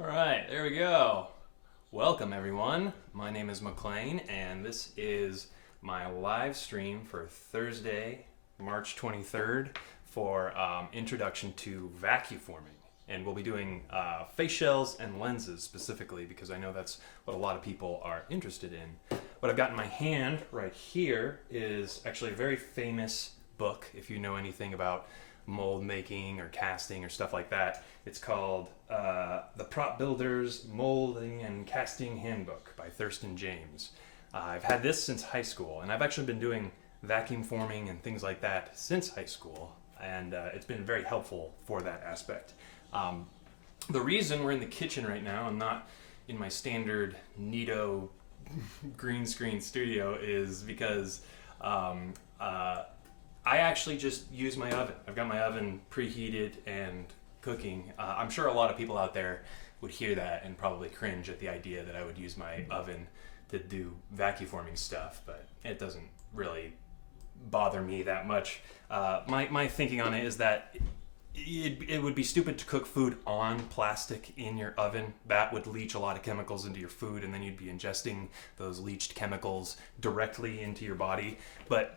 All right, there we go. Welcome, everyone. My name is McLean, and this is my live stream for Thursday, March 23rd for Introduction to Vacuforming. And we'll be doing face shells and lenses specifically because I know that's what a lot of people are interested in. What I've got in my hand right here is actually a very famous book, if you know anything about mold making or casting or stuff like that. It's called The Prop Builder's Molding and Casting Handbook by Thurston James. I've had this since high school, and I've actually been doing vacuum forming and things like that since high school, and it's been very helpful for that aspect. The reason we're in the kitchen right now and not in my standard neato green screen studio is because I actually just use my oven. I've got my oven preheated and cooking. I'm sure a lot of people out there would hear that and probably cringe at the idea that I would use my oven to do vacuforming stuff, but it doesn't really bother me that much. My thinking on it is that it would be stupid to cook food on plastic in your oven. That would leach a lot of chemicals into your food, and then you'd be ingesting those leached chemicals directly into your body. But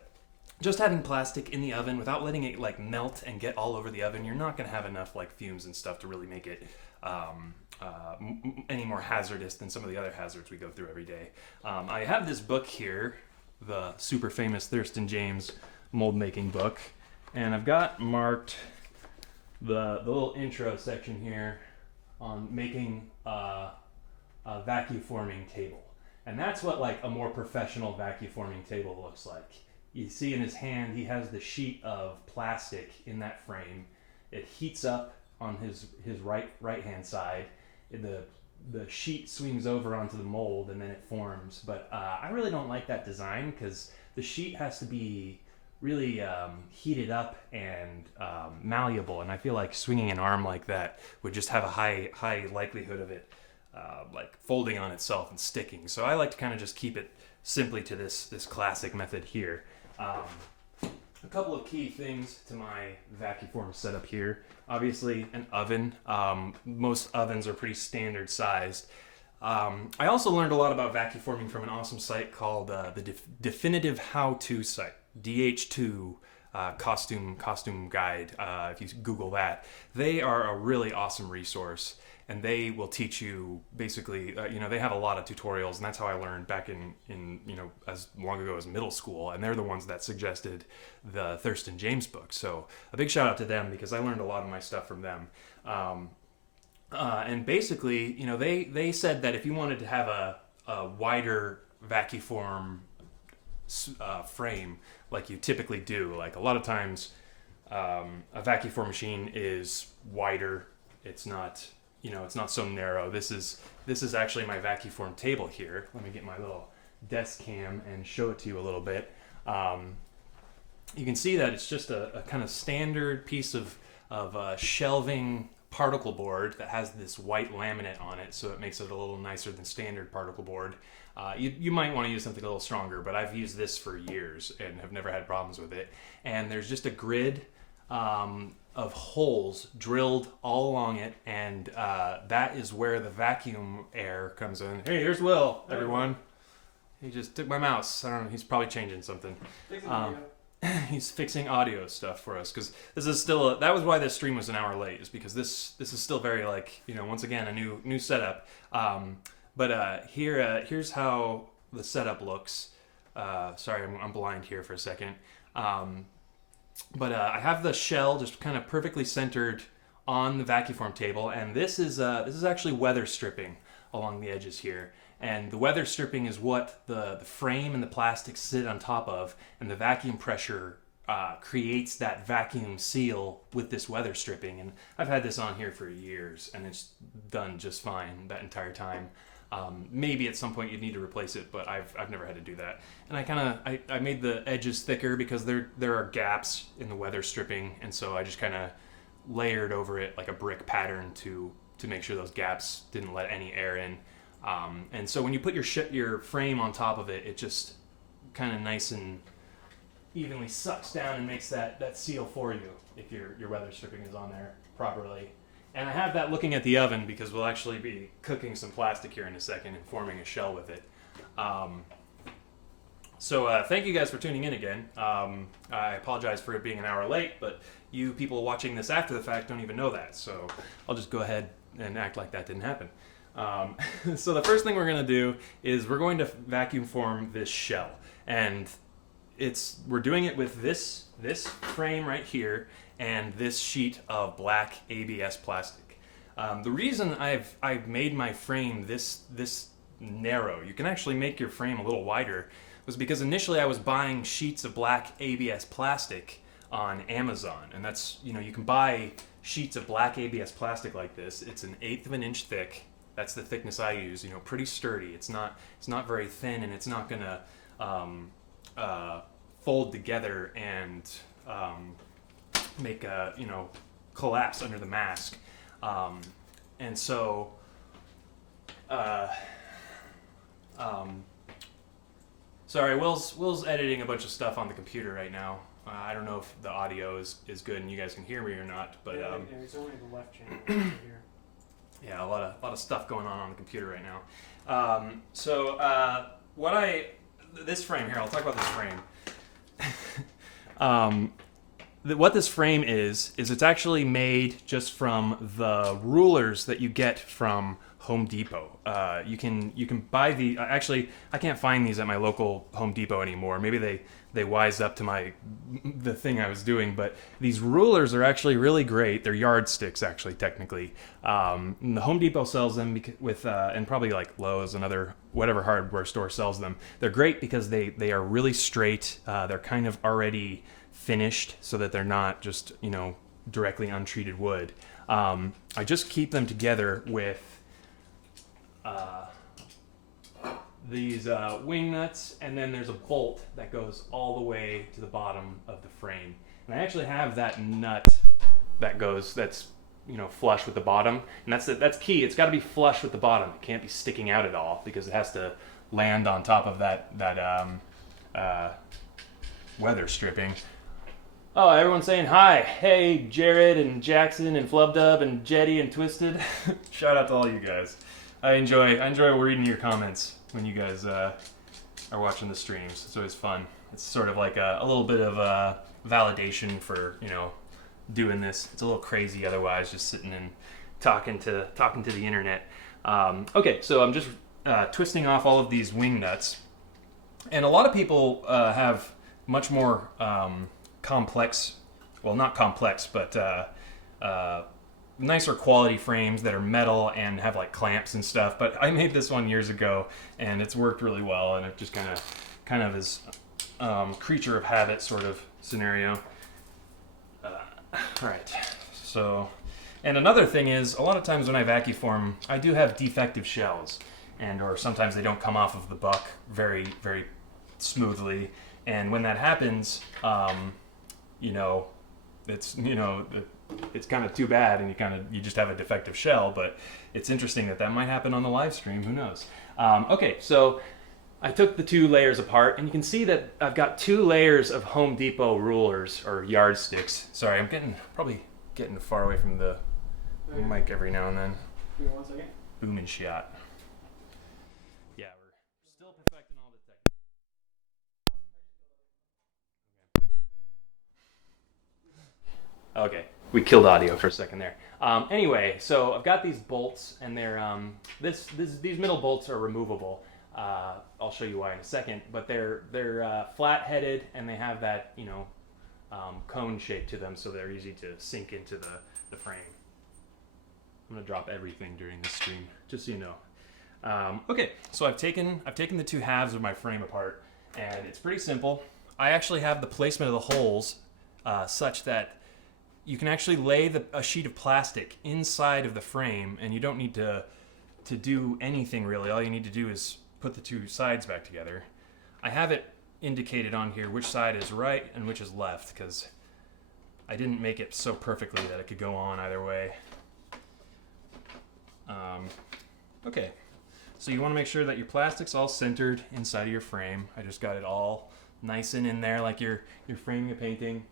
just having plastic in the oven without letting it like melt and get all over the oven, you're not going to have enough like fumes and stuff to really make it any more hazardous than some of the other hazards we go through every day. I have this book here, the super famous Thurston James mold making book, and I've got marked the little intro section here on making a vacuforming table. And that's what like a more professional vacuforming table looks like. You see in his hand, he has the sheet of plastic in that frame. It heats up on his right hand side. The sheet swings over onto the mold and then it forms. But I really don't like that design because the sheet has to be really heated up and malleable. And I feel like swinging an arm like that would just have a high likelihood of it like folding on itself and sticking. So I like to kind of just keep it simply to this classic method here. A couple of key things to my Vacuform setup here. Obviously, an oven. Most ovens are pretty standard sized. I also learned a lot about vacuforming from an awesome site called the Definitive How-To site, DH2 costume guide. If you Google that, they are a really awesome resource. And they will teach you basically, they have a lot of tutorials, and that's how I learned back in as long ago as middle school. And they're the ones that suggested the Thurston James book. So a big shout out to them because I learned a lot of my stuff from them. And basically, they said that if you wanted to have a wider Vacuform frame like you typically do, like a lot of times a Vacuform machine is wider. It's not so narrow. This is actually my Vacuform table here. Let me get my little desk cam and show it to you a little bit. You can see that it's just a kind of standard piece of shelving particle board that has this white laminate on it, so it makes it a little nicer than standard particle board. You might want to use something a little stronger, but I've used this for years and have never had problems with it. And there's just a grid of holes drilled all along it, and that is where the vacuum air comes in. Hey, here's Will, everyone. He just took my mouse. I don't know, he's probably changing something. He's fixing audio stuff for us, because this is still that was why this stream was an hour late, is because this is still very once again a new setup. But here's how the setup looks. Sorry, I'm blind here for a second. But I have the shell just kind of perfectly centered on the Vacuform table, and this is actually weather stripping along the edges here. And the weather stripping is what the frame and the plastic sit on top of, and the vacuum pressure creates that vacuum seal with this weather stripping. And I've had this on here for years, and it's done just fine that entire time. Maybe at some point you'd need to replace it, but I've never had to do that. And I made the edges thicker because there are gaps in the weather stripping, and so I just kind of layered over it like a brick pattern to make sure those gaps didn't let any air in. And so when you put your frame on top of it, it just kind of nice and evenly sucks down and makes that seal for you if your weather stripping is on there properly. And I have that looking at the oven because we'll actually be cooking some plastic here in a second and forming a shell with it. So thank you guys for tuning in again. I apologize for it being an hour late, but you people watching this after the fact don't even know that. So I'll just go ahead and act like that didn't happen. So the first thing we're going to do is we're going to vacuum form this shell. And we're doing it with this frame right here and this sheet of black ABS plastic. The reason I've made my frame this narrow, you can actually make your frame a little wider, was because initially I was buying sheets of black ABS plastic on Amazon, and that's, you can buy sheets of black ABS plastic like this. It's 1/8 of an inch thick. That's the thickness I use. Pretty sturdy. It's not very thin, and it's not gonna fold together and make a collapse under the mask. And so sorry, Will's editing a bunch of stuff on the computer right now. I don't know if the audio is good and you guys can hear me or not, but it's only the left channel here. Yeah, a lot of stuff going on the computer right now. This frame here, I'll talk about this frame. What this frame is it's actually made just from the rulers that you get from Home Depot. You can buy actually I can't find these at my local Home Depot anymore. Maybe they wised up to the thing I was doing, but these rulers are actually really great. They're yardsticks, actually, technically. And the Home Depot sells them and probably like Lowe's and other whatever hardware store sells them. They're great because they are really straight. They're kind of already finished so that they're not just directly untreated wood. I just keep them together with these wing nuts, and then there's a bolt that goes all the way to the bottom of the frame. And I actually have that nut that's flush with the bottom, and that's key. It's got to be flush with the bottom. It can't be sticking out at all because it has to land on top of that weather stripping. Oh, everyone's saying hi. Hey, Jared and Jackson and Flubdub and Jetty and Twisted. Shout out to all you guys. I enjoy reading your comments when you guys are watching the streams. It's always fun. It's sort of like a little bit of validation for doing this. It's a little crazy otherwise, just sitting and talking to the internet. Okay, so I'm just twisting off all of these wing nuts, and a lot of people have much more complex, well, not complex, but nicer quality frames that are metal and have like clamps and stuff. But I made this one years ago, and it's worked really well, and it just kind of is creature of habit sort of scenario. All right, so, and another thing is, a lot of times when I vacuform, I do have defective shells, or sometimes they don't come off of the buck very, very smoothly. And when that happens, it's kind of too bad, and you just have a defective shell. But it's interesting that might happen on the live stream. Who knows? Okay, so I took the 2 layers apart, and you can see that I've got 2 layers of Home Depot rulers or yardsticks. Sorry, I'm probably getting far away from the mic every now and then. Give me 1 second. Booming shot. Yeah, we're still perfecting all the techniques. Okay, we killed audio for a second there. Anyway, so I've got these bolts, and they're these middle bolts are removable. I'll show you why in a second, but they're flat-headed, and they have that cone shape to them, so they're easy to sink into the frame. I'm gonna drop everything during this stream, just so you know. Okay, so I've taken the 2 halves of my frame apart, and it's pretty simple. I actually have the placement of the holes such that you can actually lay a sheet of plastic inside of the frame, and you don't need to do anything really. All you need to do is put the 2 sides back together. I have it indicated on here which side is right and which is left, because I didn't make it so perfectly that it could go on either way. Okay, so you want to make sure that your plastic's all centered inside of your frame. I just got it all nice and in there like you're framing a painting.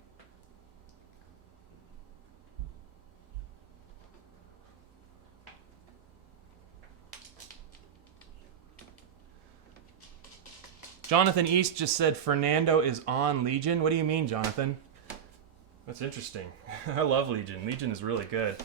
Jonathan East just said Fernando is on Legion. What do you mean, Jonathan? That's interesting. I love Legion. Legion is really good.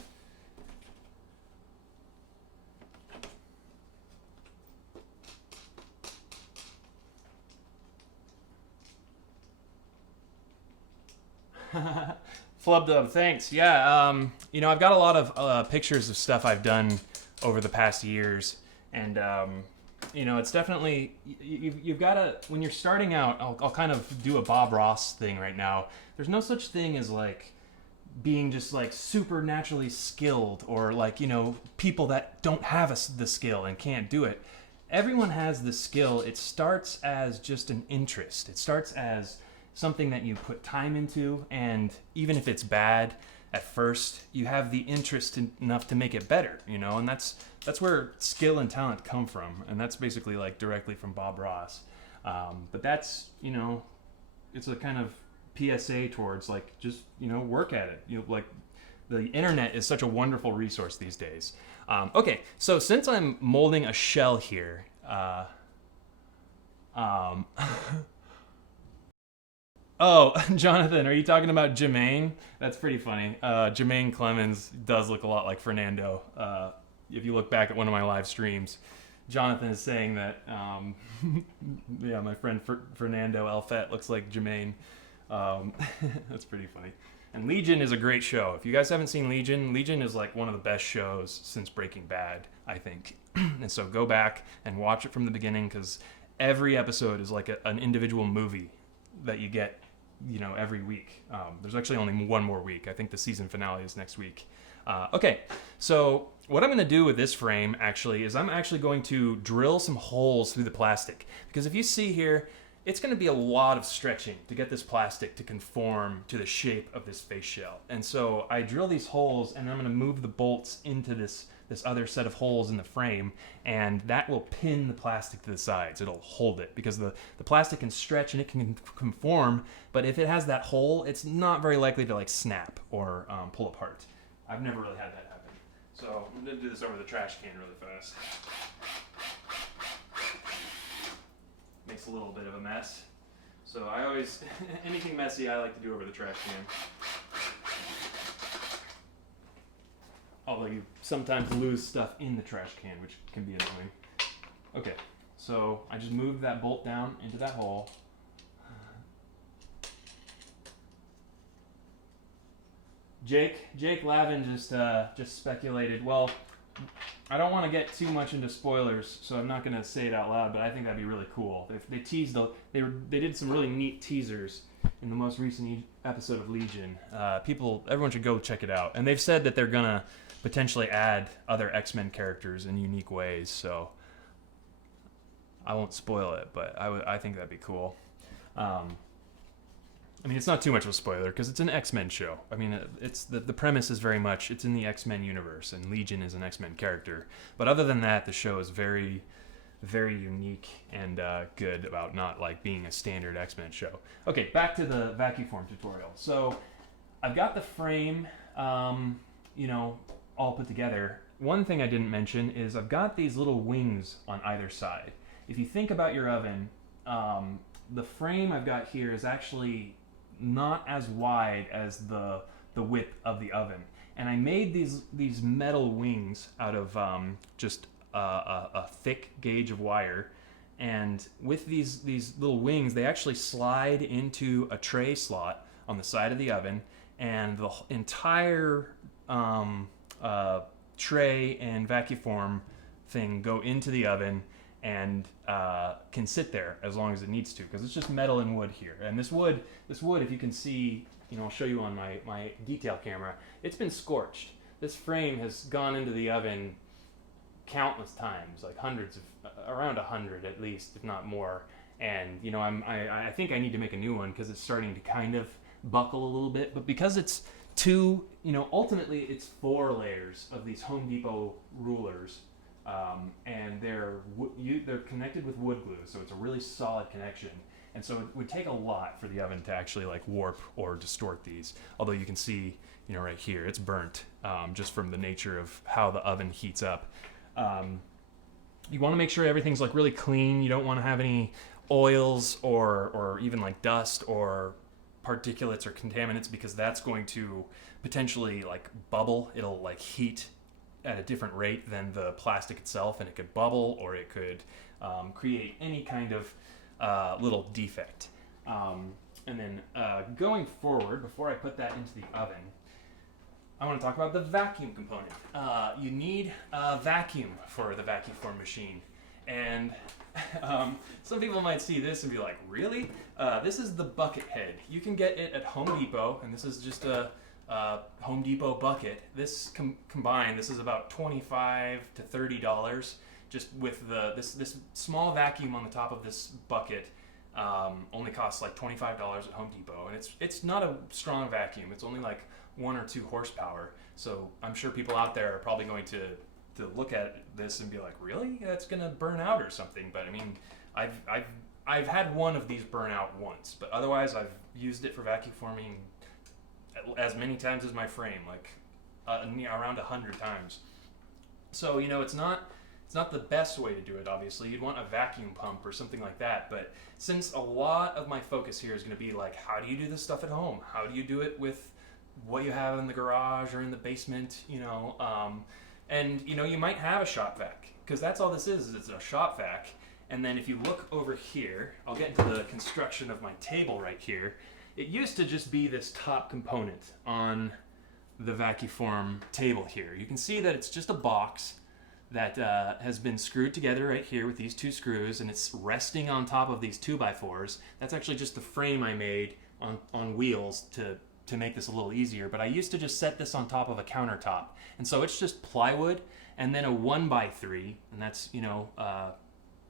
Flubdub, thanks. Yeah, I've got a lot of pictures of stuff I've done over the past years, and it's definitely you've got to, when you're starting out. I'll kind of do a Bob Ross thing right now. There's no such thing as like being just like supernaturally skilled, or like people that don't have the skill and can't do it. Everyone has the skill. It starts as just an interest. It starts as something that you put time into, and even if it's bad at first, you have the interest enough to make it better, and that's where skill and talent come from, and that's basically like directly from Bob Ross. But that's, it's a kind of PSA towards like just, work at it. Like the internet is such a wonderful resource these days. Okay, so since I'm molding a shell here, oh, Jonathan, are you talking about Jermaine? That's pretty funny. Jermaine Clemens does look a lot like Fernando. If you look back at one of my live streams, Jonathan is saying that, yeah, my friend Fernando Alfett looks like Jermaine. That's pretty funny. And Legion is a great show. If you guys haven't seen Legion, Legion is like one of the best shows since Breaking Bad, I think. And so go back and watch it from the beginning, because every episode is like an individual movie that you get, every week. There's actually only one more week. I think the season finale is next week. Okay, so what I'm going to do with this frame actually is I'm actually going to drill some holes through the plastic, because if you see here, it's going to be a lot of stretching to get this plastic to conform to the shape of this face shell. And so I drill these holes, and I'm going to move the bolts into this other set of holes in the frame, and that will pin the plastic to the sides. It'll hold it, because the plastic can stretch and it can conform, but if it has that hole, it's not very likely to like snap or pull apart. I've never really had that happen. So I'm going to do this over the trash can really fast. Makes a little bit of a mess. So I always, anything messy I like to do over the trash can. Although you sometimes lose stuff in the trash can, which can be annoying. Okay, so I just moved that bolt down into that hole. Jake Lavin just speculated. Well, I don't want to get too much into spoilers, so I'm not going to say it out loud, but I think that'd be really cool. They teased they did some really neat teasers in the most recent episode of Legion. Everyone should go check it out. And they've said that they're gonna potentially add other X-Men characters in unique ways. So I won't spoil it, but I think that'd be cool. I mean, it's not too much of a spoiler because it's an X-Men show. I mean, it's the premise is very much it's in the X-Men universe, and Legion is an X-Men character. But other than that, the show is very, very unique and good about not like being a standard X-Men show. Okay, back to the Vacuform tutorial. So I've got the frame, all put together. One thing I didn't mention is I've got these little wings on either side. If you think about your oven, the frame I've got here is actually not as wide as the width of the oven, and I made these metal wings out of just a thick gauge of wire, and with these little wings, they actually slide into a tray slot on the side of the oven, and the entire tray and Vacuform thing go into the oven and can sit there as long as it needs to, because it's just metal and wood here. And this wood, if you can see, I'll show you on my detail camera, it's been scorched. This frame has gone into the oven countless times, like around 100 at least, if not more. And I think I need to make a new one because it's starting to kind of buckle a little bit. But because it's ultimately it's 4 layers of these Home Depot rulers. And they're connected with wood glue, so it's a really solid connection. And so it would take a lot for the oven to actually like warp or distort these. Although you can see, right here, it's burnt just from the nature of how the oven heats up. You want to make sure everything's like really clean. You don't want to have any oils or even like dust or particulates or contaminants, because that's going to potentially like bubble. It'll like heat at a different rate than the plastic itself, and it could bubble, or it could create any kind of little defect. And then going forward, before I put that into the oven, I want to talk about the vacuum component. You need a vacuum for the Vacuform machine. And some people might see this and be like, really? This is the bucket head. You can get it at Home Depot, and this is just a Home Depot bucket. This combined, this is about $25 to $30, just with this small vacuum on the top of this bucket. Only costs like $25 at Home Depot, and it's not a strong vacuum. It's only like 1 or 2 horsepower. So I'm sure people out there are probably going to look at this and be like, really? That's gonna burn out or something. But I mean, I've had one of these burn out once, but otherwise I've used it for vacuforming as many times as my frame, like around 100 times. So it's not the best way to do it. Obviously, you'd want a vacuum pump or something like that. But since a lot of my focus here is going to be like, how do you do this stuff at home? How do you do it with what you have in the garage or in the basement? And you might have a shop vac, because that's all this is it's a shop vac. And then if you look over here, I'll get into the construction of my table right here. It used to just be this top component on the Vacuform table here. You can see that it's just a box that has been screwed together right here with these 2 screws, and it's resting on top of these 2x4s. That's actually just the frame I made on wheels to make this a little easier. But I used to just set this on top of a countertop, and so it's just plywood and then a 1x3, and that's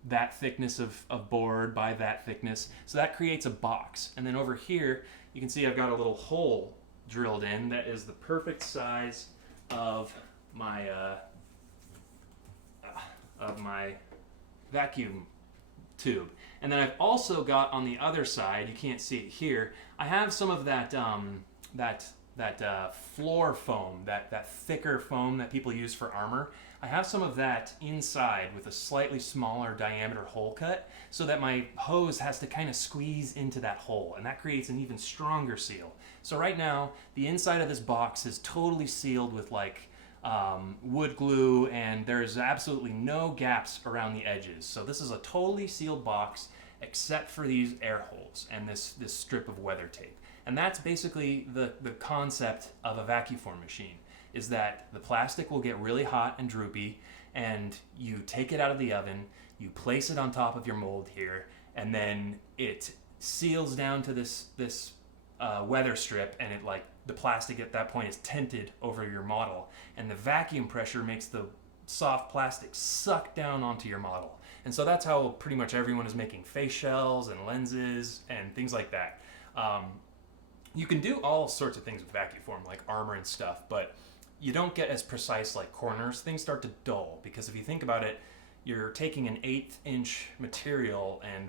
that thickness of board by that thickness. So that creates a box. And then over here you can see I've got a little hole drilled in that is the perfect size of my vacuum tube. And then I've also got on the other side, you can't see it here, I have some of that floor foam, that thicker foam that people use for armor. I have some of that inside with a slightly smaller diameter hole cut, so that my hose has to kind of squeeze into that hole, and that creates an even stronger seal. So right now, the inside of this box is totally sealed with like wood glue, and there's absolutely no gaps around the edges. So this is a totally sealed box except for these air holes and this strip of weather tape. And that's basically the concept of a Vacuform machine, is that the plastic will get really hot and droopy, and you take it out of the oven, you place it on top of your mold here, and then it seals down to this weather strip, and the plastic at that point is tinted over your model, and the vacuum pressure makes the soft plastic suck down onto your model. And so that's how pretty much everyone is making face shells and lenses and things like that. You can do all sorts of things with Vacuform, like armor and stuff, but you don't get as precise like corners. Things start to dull, because if you think about it, you're taking an 1/8 inch material and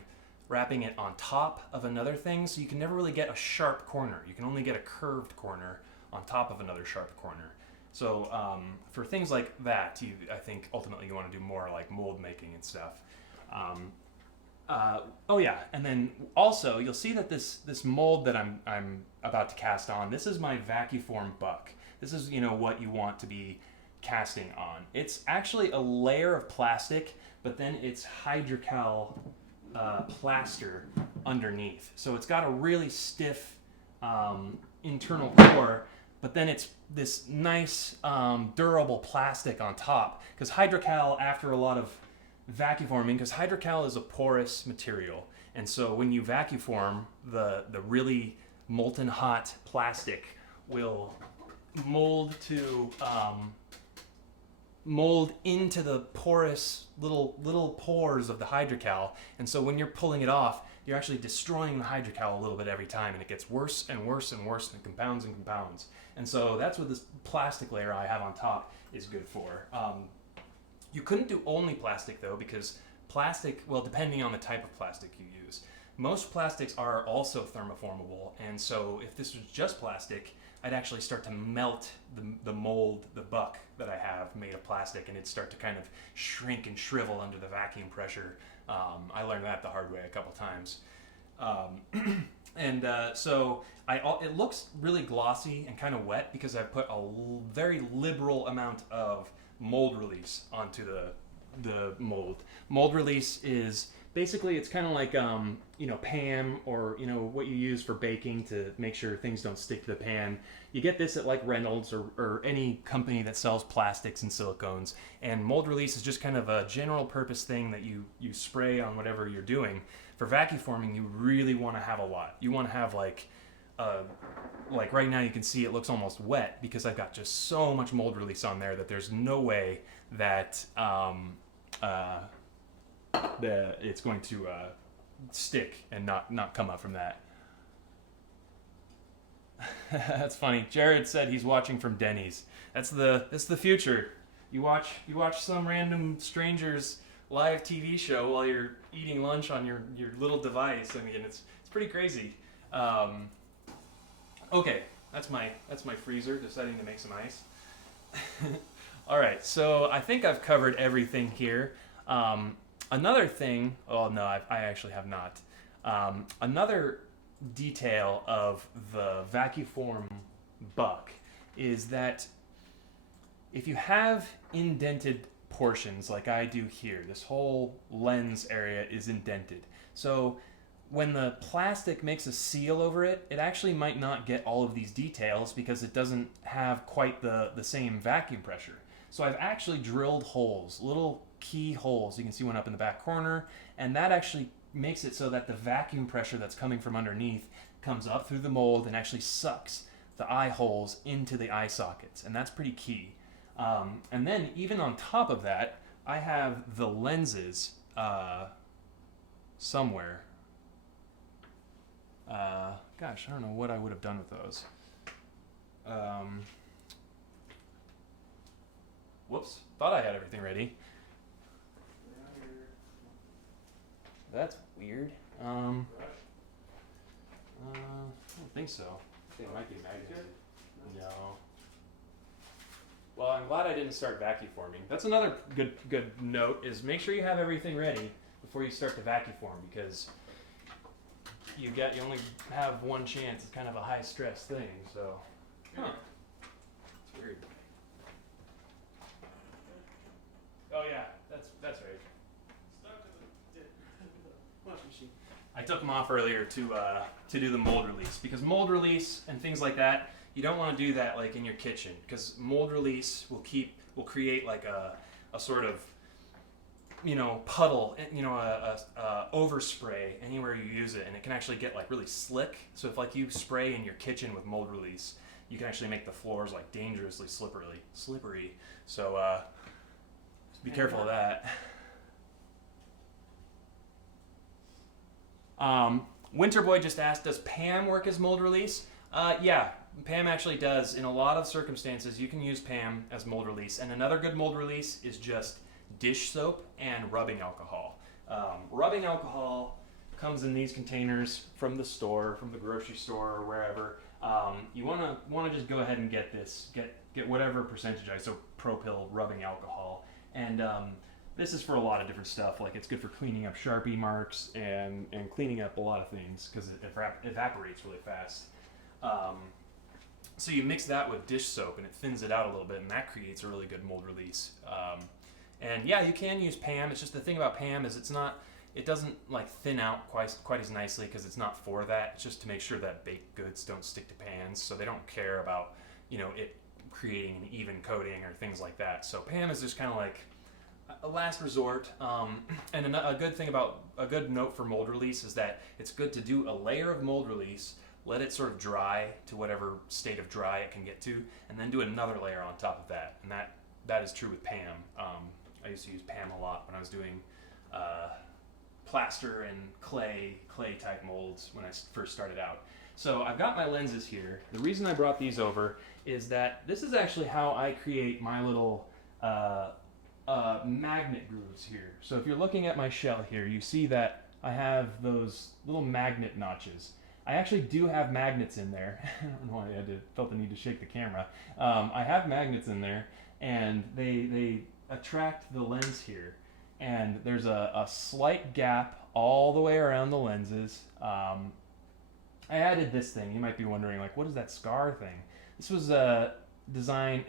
wrapping it on top of another thing, so you can never really get a sharp corner. You can only get a curved corner on top of another sharp corner. So for things like that, I think ultimately you want to do more like mold making and stuff. Oh yeah, and then also you'll see that this mold that I'm about to cast on, this is my Vacuform buck. This is what you want to be casting on. It's actually a layer of plastic, but then it's hydrocal plaster underneath. So it's got a really stiff internal core, but then it's this nice durable plastic on top. Because hydrocal, after a lot of vacuforming, because hydrocal is a porous material, and so when you vacuform, the really molten hot plastic will mold into the porous little pores of the hydrocal, and so when you're pulling it off, you're actually destroying the hydrocal a little bit every time, and it gets worse and worse and worse, and compounds and compounds. And so that's what this plastic layer I have on top is good for. You couldn't do only plastic though, because plastic, well, depending on the type of plastic you use, most plastics are also thermoformable, and so if this was just plastic, I'd actually start to melt the mold, the buck, that I have made of plastic, and it'd start to kind of shrink and shrivel under the vacuum pressure. I learned that the hard way a couple times. So it looks really glossy and kind of wet because I put a very liberal amount of mold release onto the mold. Mold release is basically, it's kind of like Pam, or what you use for baking to make sure things don't stick to the pan. You get this at like Reynolds or any company that sells plastics and silicones. And mold release is just kind of a general purpose thing that you spray on whatever you're doing. For vacuforming, you really want to have a lot. You want to have like right now you can see it looks almost wet because I've got just so much mold release on there that there's no way that it's going to stick and not come up from that. That's funny. Jared said he's watching from Denny's. That's the future. You watch some random stranger's live TV show while you're eating lunch on your little device. I mean, it's pretty crazy. Okay, that's my freezer deciding to make some ice. All right, so I think I've covered everything here. Another thing, oh no, I actually have not. Another detail of the Vacuform buck is that if you have indented portions like I do here, this whole lens area is indented. So when the plastic makes a seal over it, it actually might not get all of these details because it doesn't have quite the same vacuum pressure. So I've actually drilled holes, little key holes. You can see one up in the back corner, and that actually makes it so that the vacuum pressure that's coming from underneath comes up through the mold and actually sucks the eye holes into the eye sockets, and that's pretty key. And then even on top of that, I have the lenses somewhere. Gosh, I don't know what I would have done with those. Whoops, thought I had everything ready. That's weird. I don't think so. I think it might be magnetic. No. Well, I'm glad I didn't start vacuforming. That's another good note, is make sure you have everything ready before you start to vacuform, because you only have one chance. It's kind of a high stress thing, so. Huh. It's weird. Oh yeah, that's right. I took them off earlier to do the mold release, because mold release and things like that, you don't want to do that like in your kitchen, because mold release will create like a sort of puddle, a overspray anywhere you use it, and it can actually get like really slick. So if like you spray in your kitchen with mold release, you can actually make the floors like dangerously slippery. So be careful of that. Winterboy just asked, does Pam work as mold release? Yeah, Pam actually does. In a lot of circumstances, you can use Pam as mold release. And another good mold release is just dish soap and rubbing alcohol. Rubbing alcohol comes in these containers from the store, from the grocery store, or wherever. You want to just go ahead and get this. Get whatever percentage isopropyl rubbing alcohol. And this is for a lot of different stuff. Like, it's good for cleaning up Sharpie marks and cleaning up a lot of things, because it evaporates really fast. So you mix that with dish soap and it thins it out a little bit, and that creates a really good mold release. And yeah, you can use Pam. It's just the thing about Pam is it doesn't like thin out quite as nicely, because it's not for that. It's just to make sure that baked goods don't stick to pans. So they don't care about it creating an even coating or things like that. So Pam is just kind of like a last resort. And a good note for mold release is that it's good to do a layer of mold release, let it sort of dry to whatever state of dry it can get to, and then do another layer on top of that. And that is true with Pam. I used to use Pam a lot when I was doing plaster and clay type molds when I first started out. So I've got my lenses here. The reason I brought these over is that this is actually how I create my little magnet grooves here. So if you're looking at my shell here, you see that I have those little magnet notches. I actually do have magnets in there. I don't know why I felt the need to shake the camera. I have magnets in there, and they attract the lens here. And there's a slight gap all the way around the lenses. I added this thing. You might be wondering, like, what is that scar thing? This was designed.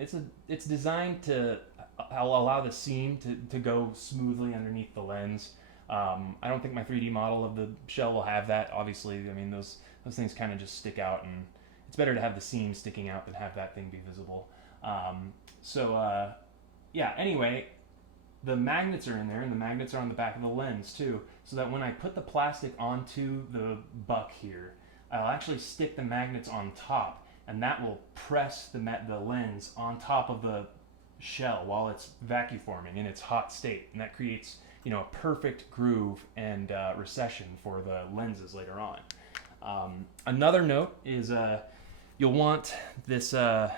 It's designed to allow the seam to go smoothly underneath the lens. I don't think my 3D model of the shell will have that. Obviously, I mean those things kind of just stick out, and it's better to have the seam sticking out than have that thing be visible. Yeah. Anyway, the magnets are in there, and the magnets are on the back of the lens too, so that when I put the plastic onto the buck here, I'll actually stick the magnets on top, and that will press the lens on top of the shell while it's vacuforming in its hot state, and that creates a perfect groove and recession for the lenses later on. Another note is you'll want this a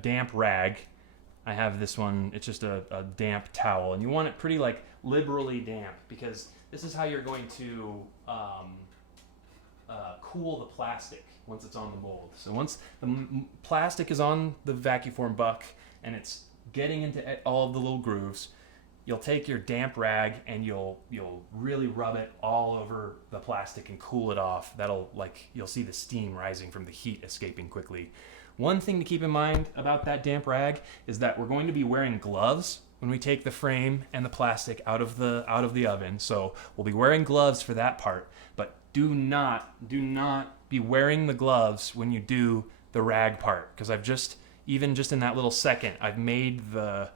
damp rag. I have this one. It's just a damp towel, and you want it pretty liberally damp, because this is how you're going to cool the plastic once it's on the mold. So once the plastic is on the Vacuform buck and it's getting into all of the little grooves, you'll take your damp rag and you'll really rub it all over the plastic and cool it off. You'll see the steam rising from the heat escaping quickly. One thing to keep in mind about that damp rag is that we're going to be wearing gloves when we take the frame and the plastic out of the oven. So we'll be wearing gloves for that part, but do not be wearing the gloves when you do the rag part, because even just in that little second, I've made the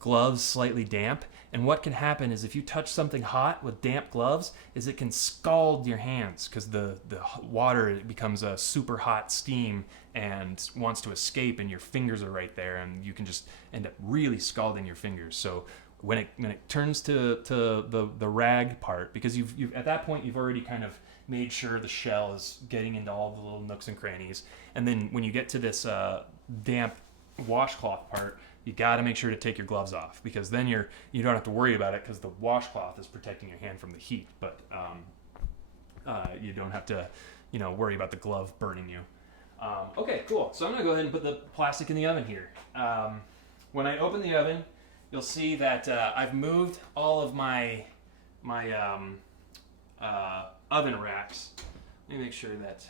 gloves slightly damp, and what can happen is if you touch something hot with damp gloves is it can scald your hands, because the water becomes a super hot steam and wants to escape, and your fingers are right there, and you can just end up really scalding your fingers. So when it turns to the rag part, because you've at that point you've already kind of made sure the shell is getting into all the little nooks and crannies, and then when you get to this damp washcloth part, you got to make sure to take your gloves off, because then you don't have to worry about it, because the washcloth is protecting your hand from the heat, but you don't have to worry about the glove burning you. Okay, cool. So I'm going to go ahead and put the plastic in the oven here. When I open the oven, you'll see that I've moved all of my oven racks. Let me make sure that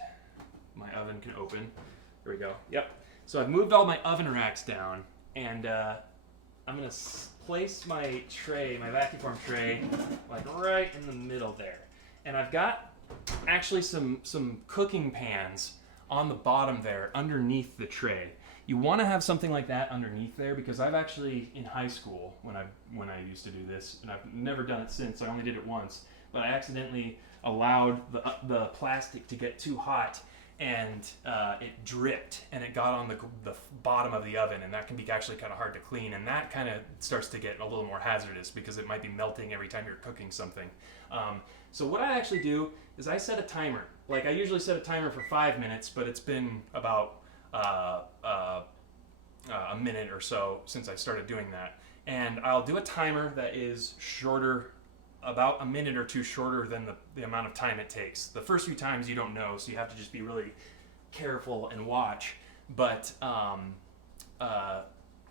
my oven can open. There we go. Yep. So I've moved all my oven racks down, and I'm going to place my tray, my Vacuform tray, right in the middle there. And I've got actually some cooking pans on the bottom there underneath the tray. You want to have something like that underneath there, because I've actually, in high school, when I used to do this, and I've never done it since, I only did it once, but I accidentally allowed the plastic to get too hot, and it dripped, and it got on the bottom of the oven, and that can be actually kind of hard to clean, and that kind of starts to get a little more hazardous, because it might be melting every time you're cooking something. So what I actually do is I set a timer. I usually set a timer for 5 minutes, but it's been about a minute or so since I started doing that, and I'll do a timer that is shorter, about a minute or two shorter than the amount of time it takes. The first few times you don't know, so you have to just be really careful and watch. But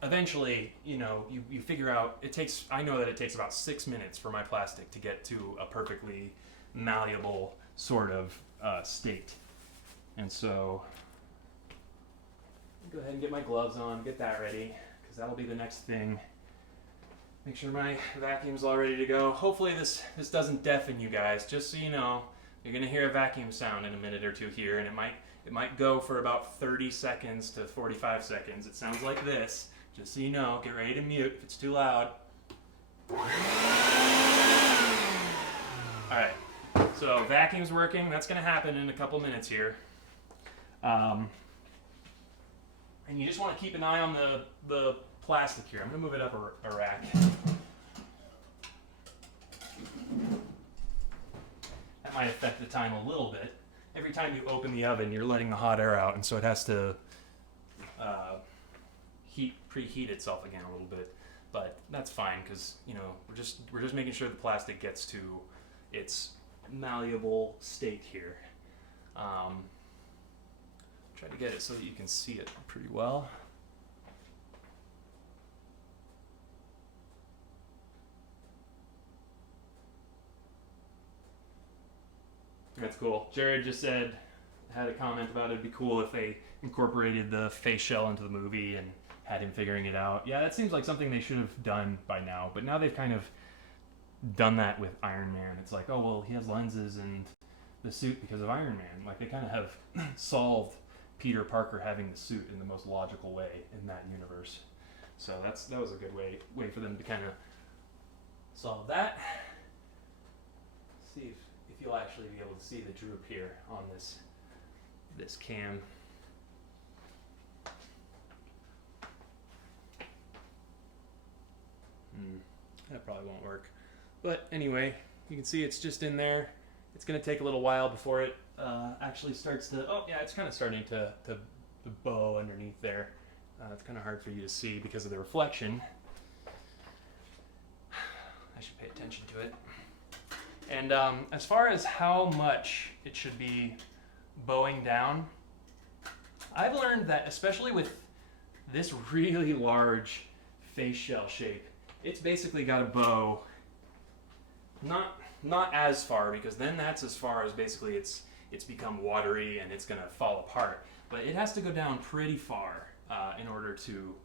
eventually, you figure out I know that it takes about 6 minutes for my plastic to get to a perfectly malleable sort of state. And so I'll go ahead and get my gloves on, get that ready, because that'll be the next thing. Make sure my vacuum's all ready to go. Hopefully this doesn't deafen you guys. Just so you know, you're gonna hear a vacuum sound in a minute or two here, and it might go for about 30 seconds to 45 seconds. It sounds like this. Just so you know, get ready to mute if it's too loud. All right, so vacuum's working. That's gonna happen in a couple minutes here. And you just want to keep an eye on the plastic here. I'm going to move it up a rack. That might affect the time a little bit. Every time you open the oven, you're letting the hot air out, and so it has to preheat itself again a little bit. But that's fine, because we're just making sure the plastic gets to its malleable state here. Try to get it so that you can see it pretty well. that's cool. Jared just had a comment about it'd be cool if they incorporated the face shell into the movie and had him figuring it out. Yeah, that seems like something they should have done by now, but now they've kind of done that with Iron Man. It's like, oh, well, he has lenses and the suit because of Iron Man. Like, they kind of have solved Peter Parker having the suit in the most logical way in that universe. So that was a good way for them to kind of solve that. See if you'll actually be able to see the droop here on this cam. That probably won't work. But anyway, you can see it's just in there. It's going to take a little while before it actually starts to... Oh, yeah, it's kind of starting to bow underneath there. It's kind of hard for you to see because of the reflection. I should pay attention to it. And as far as how much it should be bowing down, I've learned that especially with this really large face shell shape, it's basically got to bow not as far, because then that's as far as basically it's become watery and it's going to fall apart. But it has to go down pretty far in order to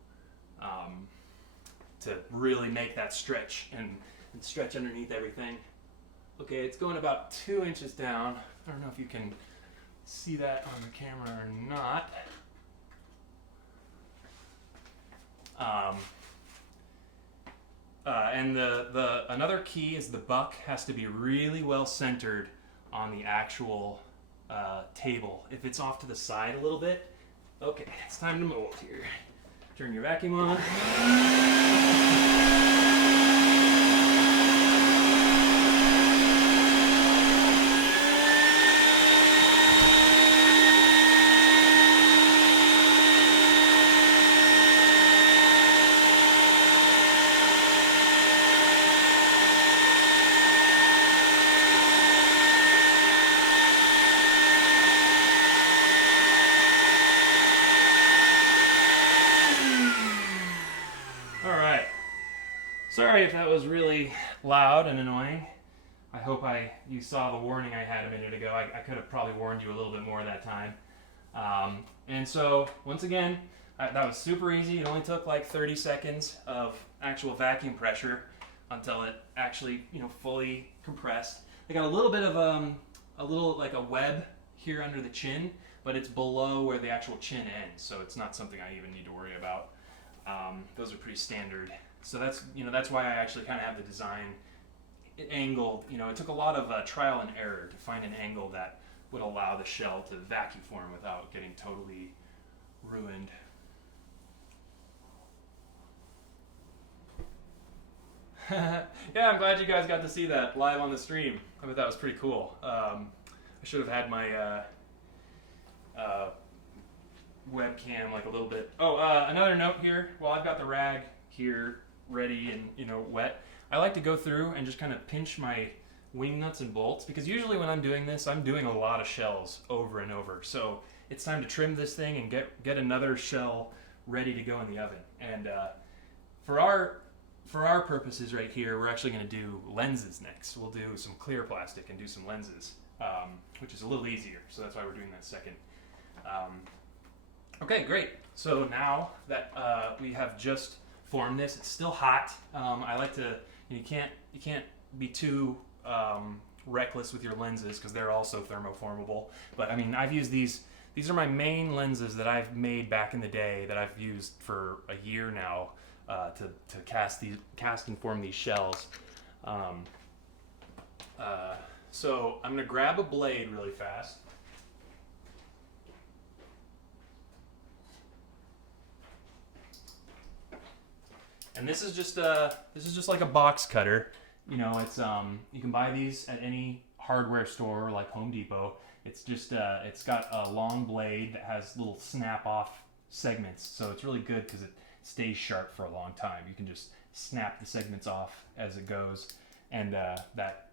really make that stretch and stretch underneath everything. Okay, it's going about 2 inches down. I don't know if you can see that on the camera or not. And the another key is the buck has to be really well centered on the actual table. If it's off to the side a little bit, okay, it's time to mold here. Turn your vacuum on. Sorry if that was really loud and annoying. I hope you saw the warning I had a minute ago. I could have probably warned you a little bit more that time. And so, once again, that was super easy. It only took like 30 seconds of actual vacuum pressure until it actually, fully compressed. I got a little bit of like a web here under the chin, but it's below where the actual chin ends, so it's not something I even need to worry about. Those are pretty standard. So that's why I actually kind of have the design angled. It took a lot of trial and error to find an angle that would allow the shell to vacuform without getting totally ruined. Yeah, I'm glad you guys got to see that live on the stream. I bet that was pretty cool. I should have had my webcam like a little bit. Oh, another note here. While I've got the rag here ready and wet, I like to go through and just kind of pinch my wing nuts and bolts, because usually when I'm doing this, I'm doing a lot of shells over and over. So it's time to trim this thing and get another shell ready to go in the oven. And for our purposes right here, we're actually going to do lenses next. We'll do some clear plastic and do some lenses, which is a little easier. So that's why we're doing that second. Okay, great. So now that we have just formed this, it's still hot. I like to, you can't be too reckless with your lenses because they're also thermoformable. But I mean, I've used these are my main lenses that I've made back in the day that I've used for a year now to cast and form these shells. So I'm gonna grab a blade really fast. And this is just like a box cutter. It's you can buy these at any hardware store like Home Depot. It's just it's got a long blade that has little snap off segments, so it's really good because it stays sharp for a long time. You can just snap the segments off as it goes, and that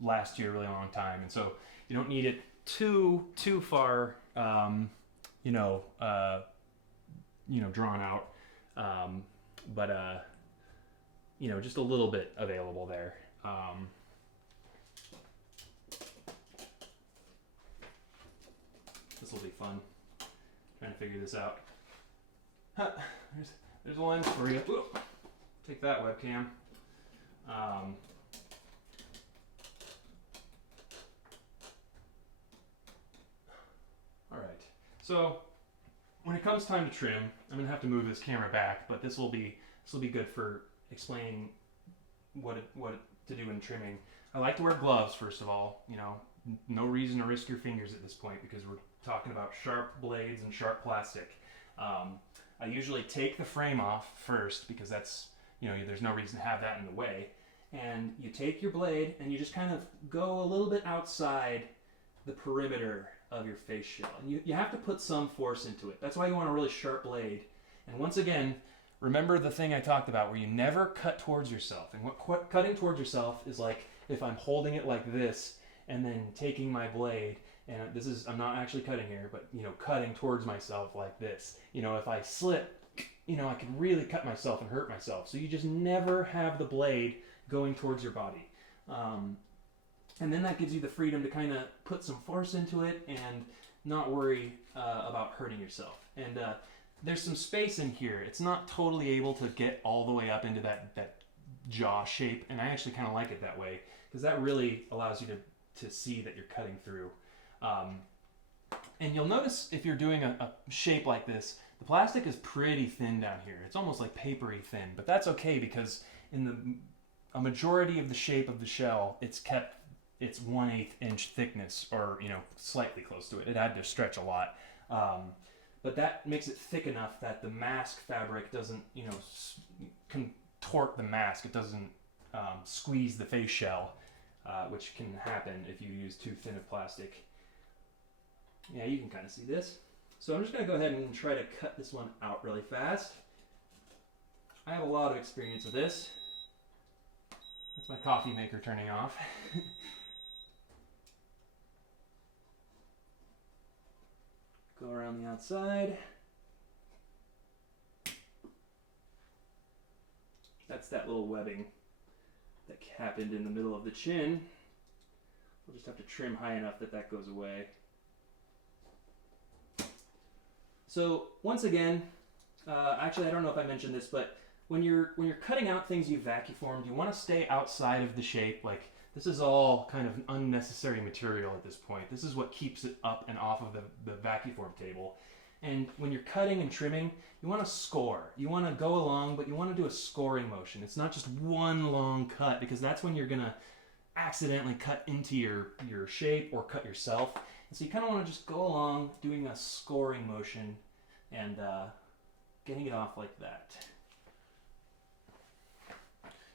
lasts you a really long time. And so you don't need it too far drawn out. But just a little bit available there. This will be fun. Trying to figure this out. Huh, there's a lens for you. Whoop. Take that, webcam. All right. So when it comes time to trim, I'm gonna have to move this camera back, but this will be good for explaining what to do in trimming. I like to wear gloves first of all. You know, no reason to risk your fingers at this point because we're talking about sharp blades and sharp plastic. I usually take the frame off first because that's, you know, there's no reason to have that in the way. And you take your blade and you just kind of go a little bit outside the perimeter of your face shell. And you have to put some force into it. That's why you want a really sharp blade. And once again, remember the thing I talked about where you never cut towards yourself. And what cutting towards yourself is like if I'm holding it like this and then taking my blade, and this is, I'm not actually cutting here, but, you know, cutting towards myself like this. You know, if I slip, you know, I could really cut myself and hurt myself. So you just never have the blade going towards your body. And then that gives you the freedom to kind of put some force into it and not worry about hurting yourself. And there's some space in here. It's not totally able to get all the way up into that jaw shape, and I actually kind of like it that way because that really allows you to see that you're cutting through. And you'll notice if you're doing a shape like this, the plastic is pretty thin down here. It's almost like papery thin, but that's okay because in a majority of the shape of the shell, it's kept its 1/8 inch thickness, or, you know, slightly close to it. It had to stretch a lot. But that makes it thick enough that the mask fabric doesn't, you know, contort the mask. It doesn't squeeze the face shell, which can happen if you use too thin of plastic. Yeah, you can kind of see this. So I'm just going to go ahead and try to cut this one out really fast. I have a lot of experience with this. That's my coffee maker turning off. Go around the outside. That's that little webbing that happened in the middle of the chin. We'll just have to trim high enough that that goes away. So once again, actually I don't know if I mentioned this, but when you're cutting out things you vacuformed, you want to stay outside of the shape. Like, this is all kind of unnecessary material at this point. This is what keeps it up and off of the Vacuform table. And when you're cutting and trimming, you want to score. You want to go along, but you want to do a scoring motion. It's not just one long cut, because that's when you're going to accidentally cut into your shape or cut yourself. And so you kind of want to just go along doing a scoring motion and getting it off like that.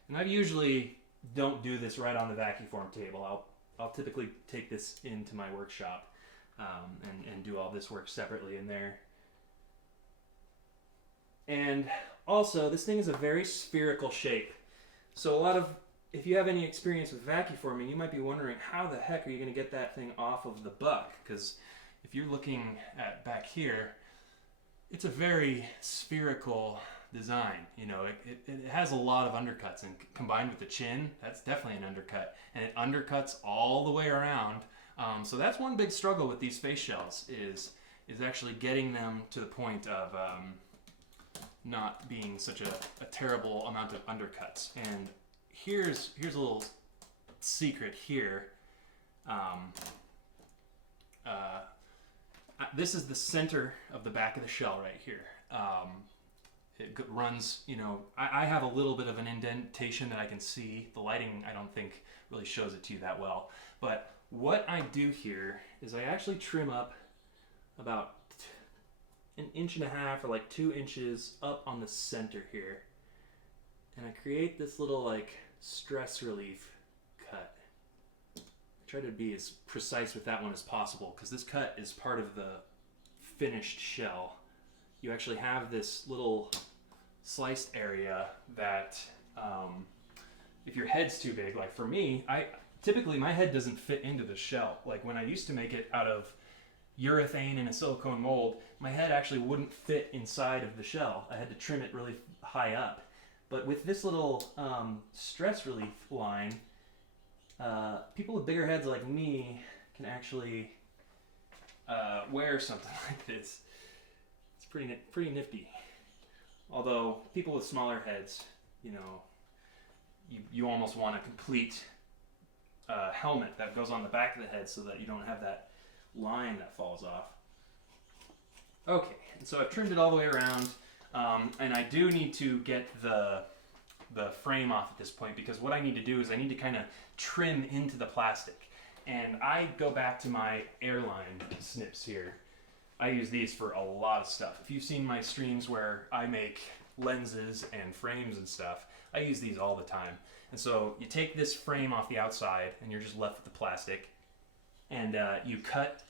And I usually don't do this right on the Vacuform table. I'll typically take this into my workshop and do all this work separately in there. And also, this thing is a very spherical shape. So if you have any experience with vacuforming, you might be wondering, how the heck are you going to get that thing off of the buck? Because if you're looking at back here, it's a very spherical design. You know, it has a lot of undercuts, and combined with the chin, that's definitely an undercut, and it undercuts all the way around. So that's one big struggle with these face shells is actually getting them to the point of not being such a terrible amount of undercuts. And here's a little secret here. This is the center of the back of the shell right here. It runs, you know, I have a little bit of an indentation that I can see. The lighting, I don't think, really shows it to you that well. But what I do here is I actually trim up about 1.5 inches or like 2 inches up on the center here. And I create this little like stress relief cut. I try to be as precise with that one as possible because this cut is part of the finished shell. You actually have this little sliced area that if your head's too big, like for me, typically my head doesn't fit into the shell. Like when I used to make it out of urethane in a silicone mold, my head actually wouldn't fit inside of the shell. I had to trim it really high up. But with this little stress relief line, people with bigger heads like me can actually wear something like this. It's pretty nifty. Although people with smaller heads, you know, you almost want a complete helmet that goes on the back of the head so that you don't have that line that falls off. Okay, and so I've trimmed it all the way around, and I do need to get the frame off at this point, because what I need to do is I need to kind of trim into the plastic. And I go back to my airline snips here. I use these for a lot of stuff. If you've seen my streams where I make lenses and frames and stuff, I use these all the time. And so you take this frame off the outside and you're just left with the plastic, and you cut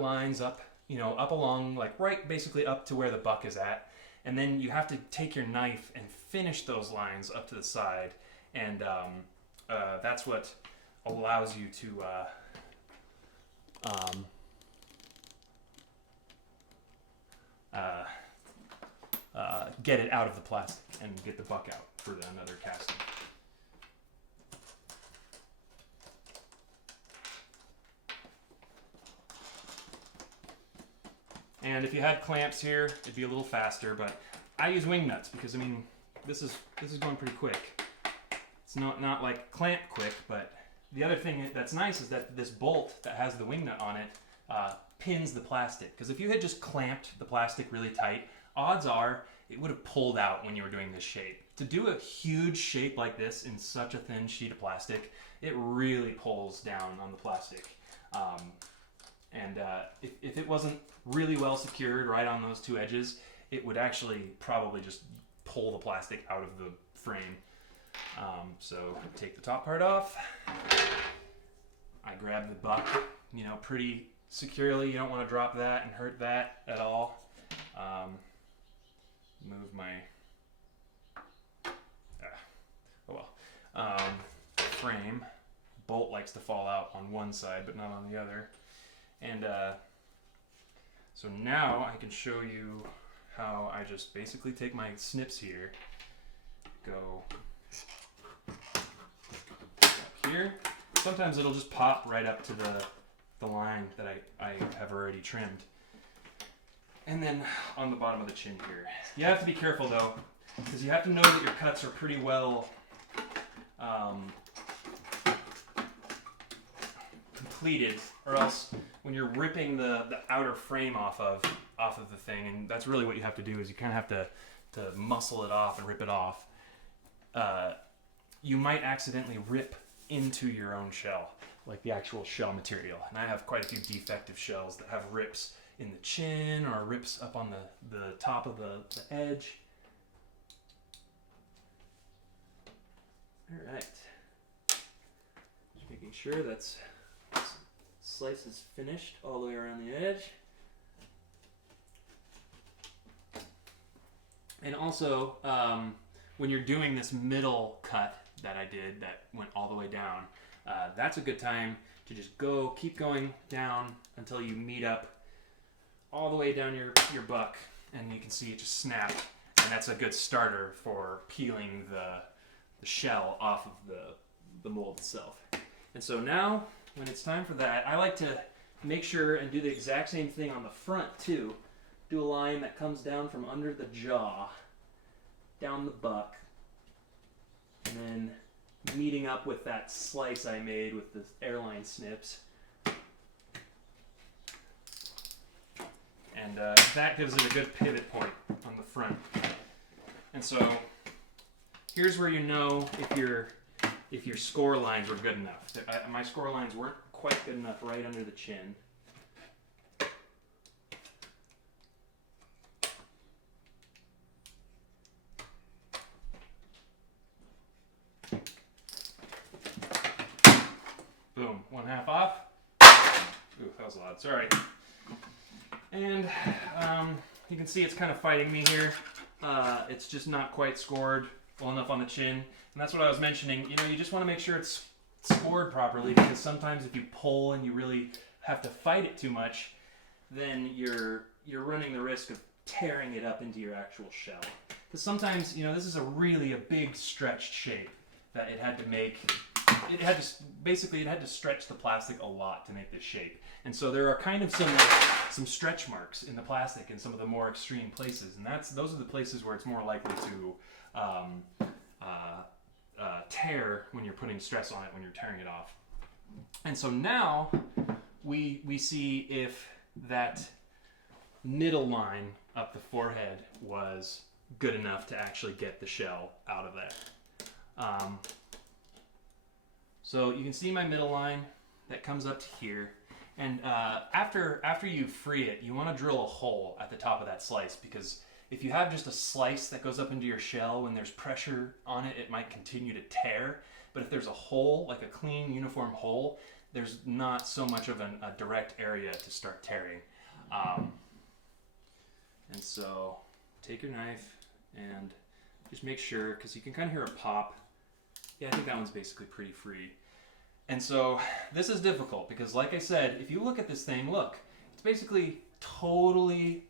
lines up, you know, up along, like right basically up to where the buck is at. And then you have to take your knife and finish those lines up to the side, and that's what allows you to get it out of the plastic and get the buck out for another casting. And if you had clamps here, it'd be a little faster, but I use wing nuts because, I mean, this is going pretty quick. It's not like clamp quick, but the other thing that's nice is that this bolt that has the wing nut on it pins the plastic. Because if you had just clamped the plastic really tight, odds are it would have pulled out when you were doing this shape. To do a huge shape like this in such a thin sheet of plastic, it really pulls down on the plastic. If it wasn't really well secured right on those two edges, it would actually probably just pull the plastic out of the frame. So take the top part off. I grab the buck, you know, pretty securely. You don't want to drop that and hurt that at all. Move my frame. Bolt likes to fall out on one side but not on the other. And so now I can show you how I just basically take my snips here, go up here. Sometimes it'll just pop right up to the line that I have already trimmed. And then on the bottom of the chin here. You have to be careful though, because you have to know that your cuts are pretty well completed, or else when you're ripping the outer frame off of the thing, and that's really what you have to do, is you kind of have to muscle it off and rip it off. You might accidentally rip into your own shell, like the actual shell material. And I have quite a few defective shells that have rips in the chin or rips up on the top of the edge. All right. Just making sure that's slice is finished all the way around the edge. And also, when you're doing this middle cut that I did that went all the way down, that's a good time to just keep going down until you meet up all the way down your buck, and you can see it just snapped. And that's a good starter for peeling the shell off of the mold itself. And so now, when it's time for that, I like to make sure and do the exact same thing on the front too. Do a line that comes down from under the jaw, down the buck, and then meeting up with that slice I made with the airline snips. And that gives it a good pivot point on the front. And so here's where you know if your score lines were good enough. My score lines weren't quite good enough right under the chin. Boom, 1/2 off. Ooh, that was loud, sorry. And you can see it's kind of fighting me here. It's just not quite scored well enough on the chin. And that's what I was mentioning. You know, you just want to make sure it's scored properly, because sometimes if you pull and you really have to fight it too much, then you're running the risk of tearing it up into your actual shell. Because sometimes, you know, this is a big stretched shape that it had to make it had to basically it had to stretch the plastic a lot to make this shape. And so there are kind of some stretch marks in the plastic in some of the more extreme places, and those are the places where it's more likely to tear when you're putting stress on it, when you're tearing it off. And so now we see if that middle line up the forehead was good enough to actually get the shell out of that. So you can see my middle line that comes up to here. And after you free it, you want to drill a hole at the top of that slice, because if you have just a slice that goes up into your shell, when there's pressure on it, it might continue to tear. But if there's a hole, like a clean, uniform hole, there's not so much of a direct area to start tearing. And so take your knife and just make sure, because you can kind of hear a pop. Yeah, I think that one's basically pretty free. And so this is difficult because, like I said, if you look at this thing, look, it's basically totally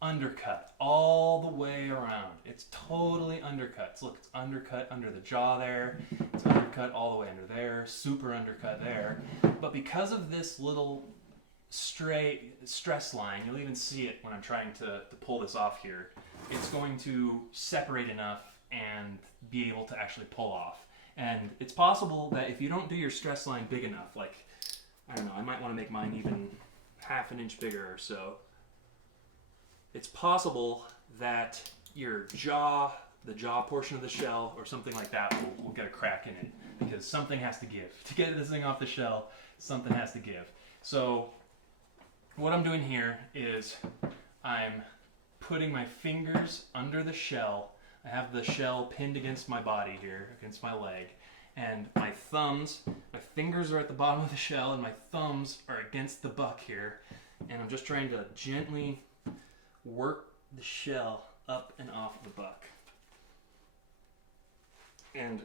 undercut all the way around. It's totally undercut. So look, it's undercut under the jaw there. It's undercut all the way under there. Super undercut there. But because of this little stray stress line, you'll even see it when I'm trying to pull this off here. It's going to separate enough and be able to actually pull off. And it's possible that if you don't do your stress line big enough, like, I don't know, I might want to make mine even half an inch bigger or so. It's possible that your jaw, the jaw portion of the shell or something like that will get a crack in it, because something has to give. To get this thing off the shell, something has to give. So what I'm doing here is I'm putting my fingers under the shell. I have the shell pinned against my body here, against my leg, and my fingers are at the bottom of the shell, and my thumbs are against the buck here, and I'm just trying to gently work the shell up and off the buck. And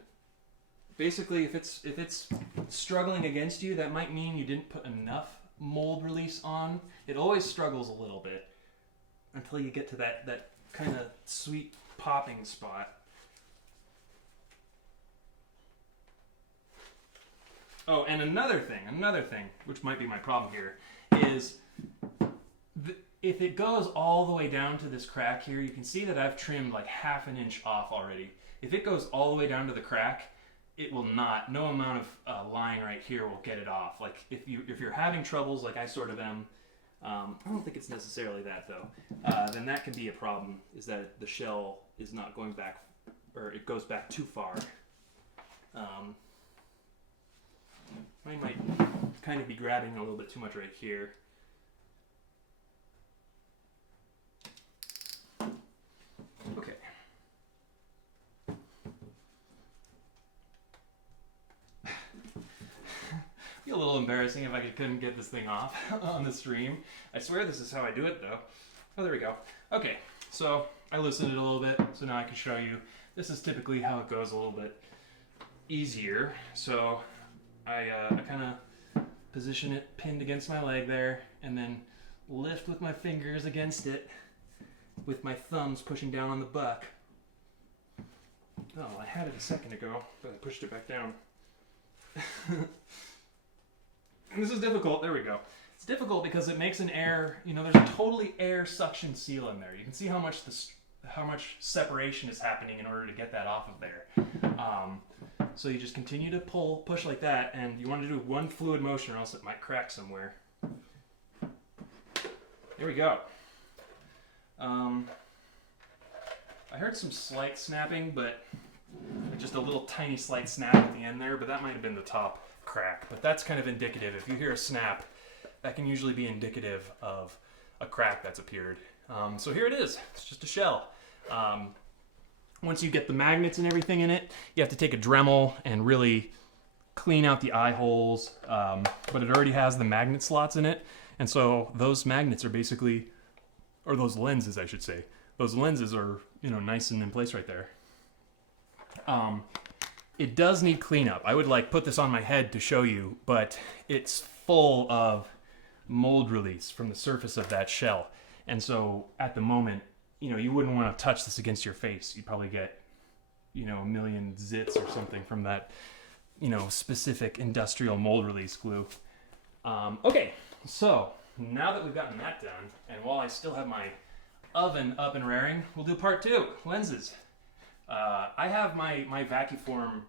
basically, if it's struggling against you, that might mean you didn't put enough mold release on. It always struggles a little bit until you get to that kind of sweet popping spot. Oh, and another thing, which might be my problem here, is if it goes all the way down to this crack here, you can see that I've trimmed like half an inch off already. If it goes all the way down to the crack, it will not. No amount of line right here will get it off. Like if you're having troubles, like I sort of am, I don't think it's necessarily that though. Then that can be a problem. Is that the shell is not going back, or it goes back too far. I might kind of be grabbing a little bit too much right here. Okay. Be a little embarrassing if I couldn't get this thing off on the stream. I swear this is how I do it though. Oh, there we go. Okay, so I loosened it a little bit, so now I can show you. This is typically how it goes a little bit easier. So I kind of position it pinned against my leg there, and then lift with my fingers against it, with my thumbs pushing down on the buck. Oh, I had it a second ago, but I pushed it back down. This is difficult. There we go. It's difficult because it makes an air, there's a totally air suction seal in there. You can see how much separation is happening in order to get that off of there. So you just continue to push like that, and you want to do one fluid motion or else it might crack somewhere. There we go. I heard some slight snapping, but just a little tiny slight snap at the end there, but that might have been the top crack. But that's kind of indicative. If you hear a snap, that can usually be indicative of a crack that's appeared. So here it is. It's just a shell. Once you get the magnets and everything in it, you have to take a Dremel and really clean out the eye holes. But it already has the magnet slots in it. And so those magnets are basically, or those lenses, I should say. Those lenses are, nice and in place right there. It does need cleanup. I would put this on my head to show you, but it's full of mold release from the surface of that shell. And so at the moment, you wouldn't want to touch this against your face. You'd probably get, a million zits or something from that specific industrial mold release glue. Okay, so now that we've gotten that done, and while I still have my oven up and raring, we'll do part 2, lenses. I have my Vacuform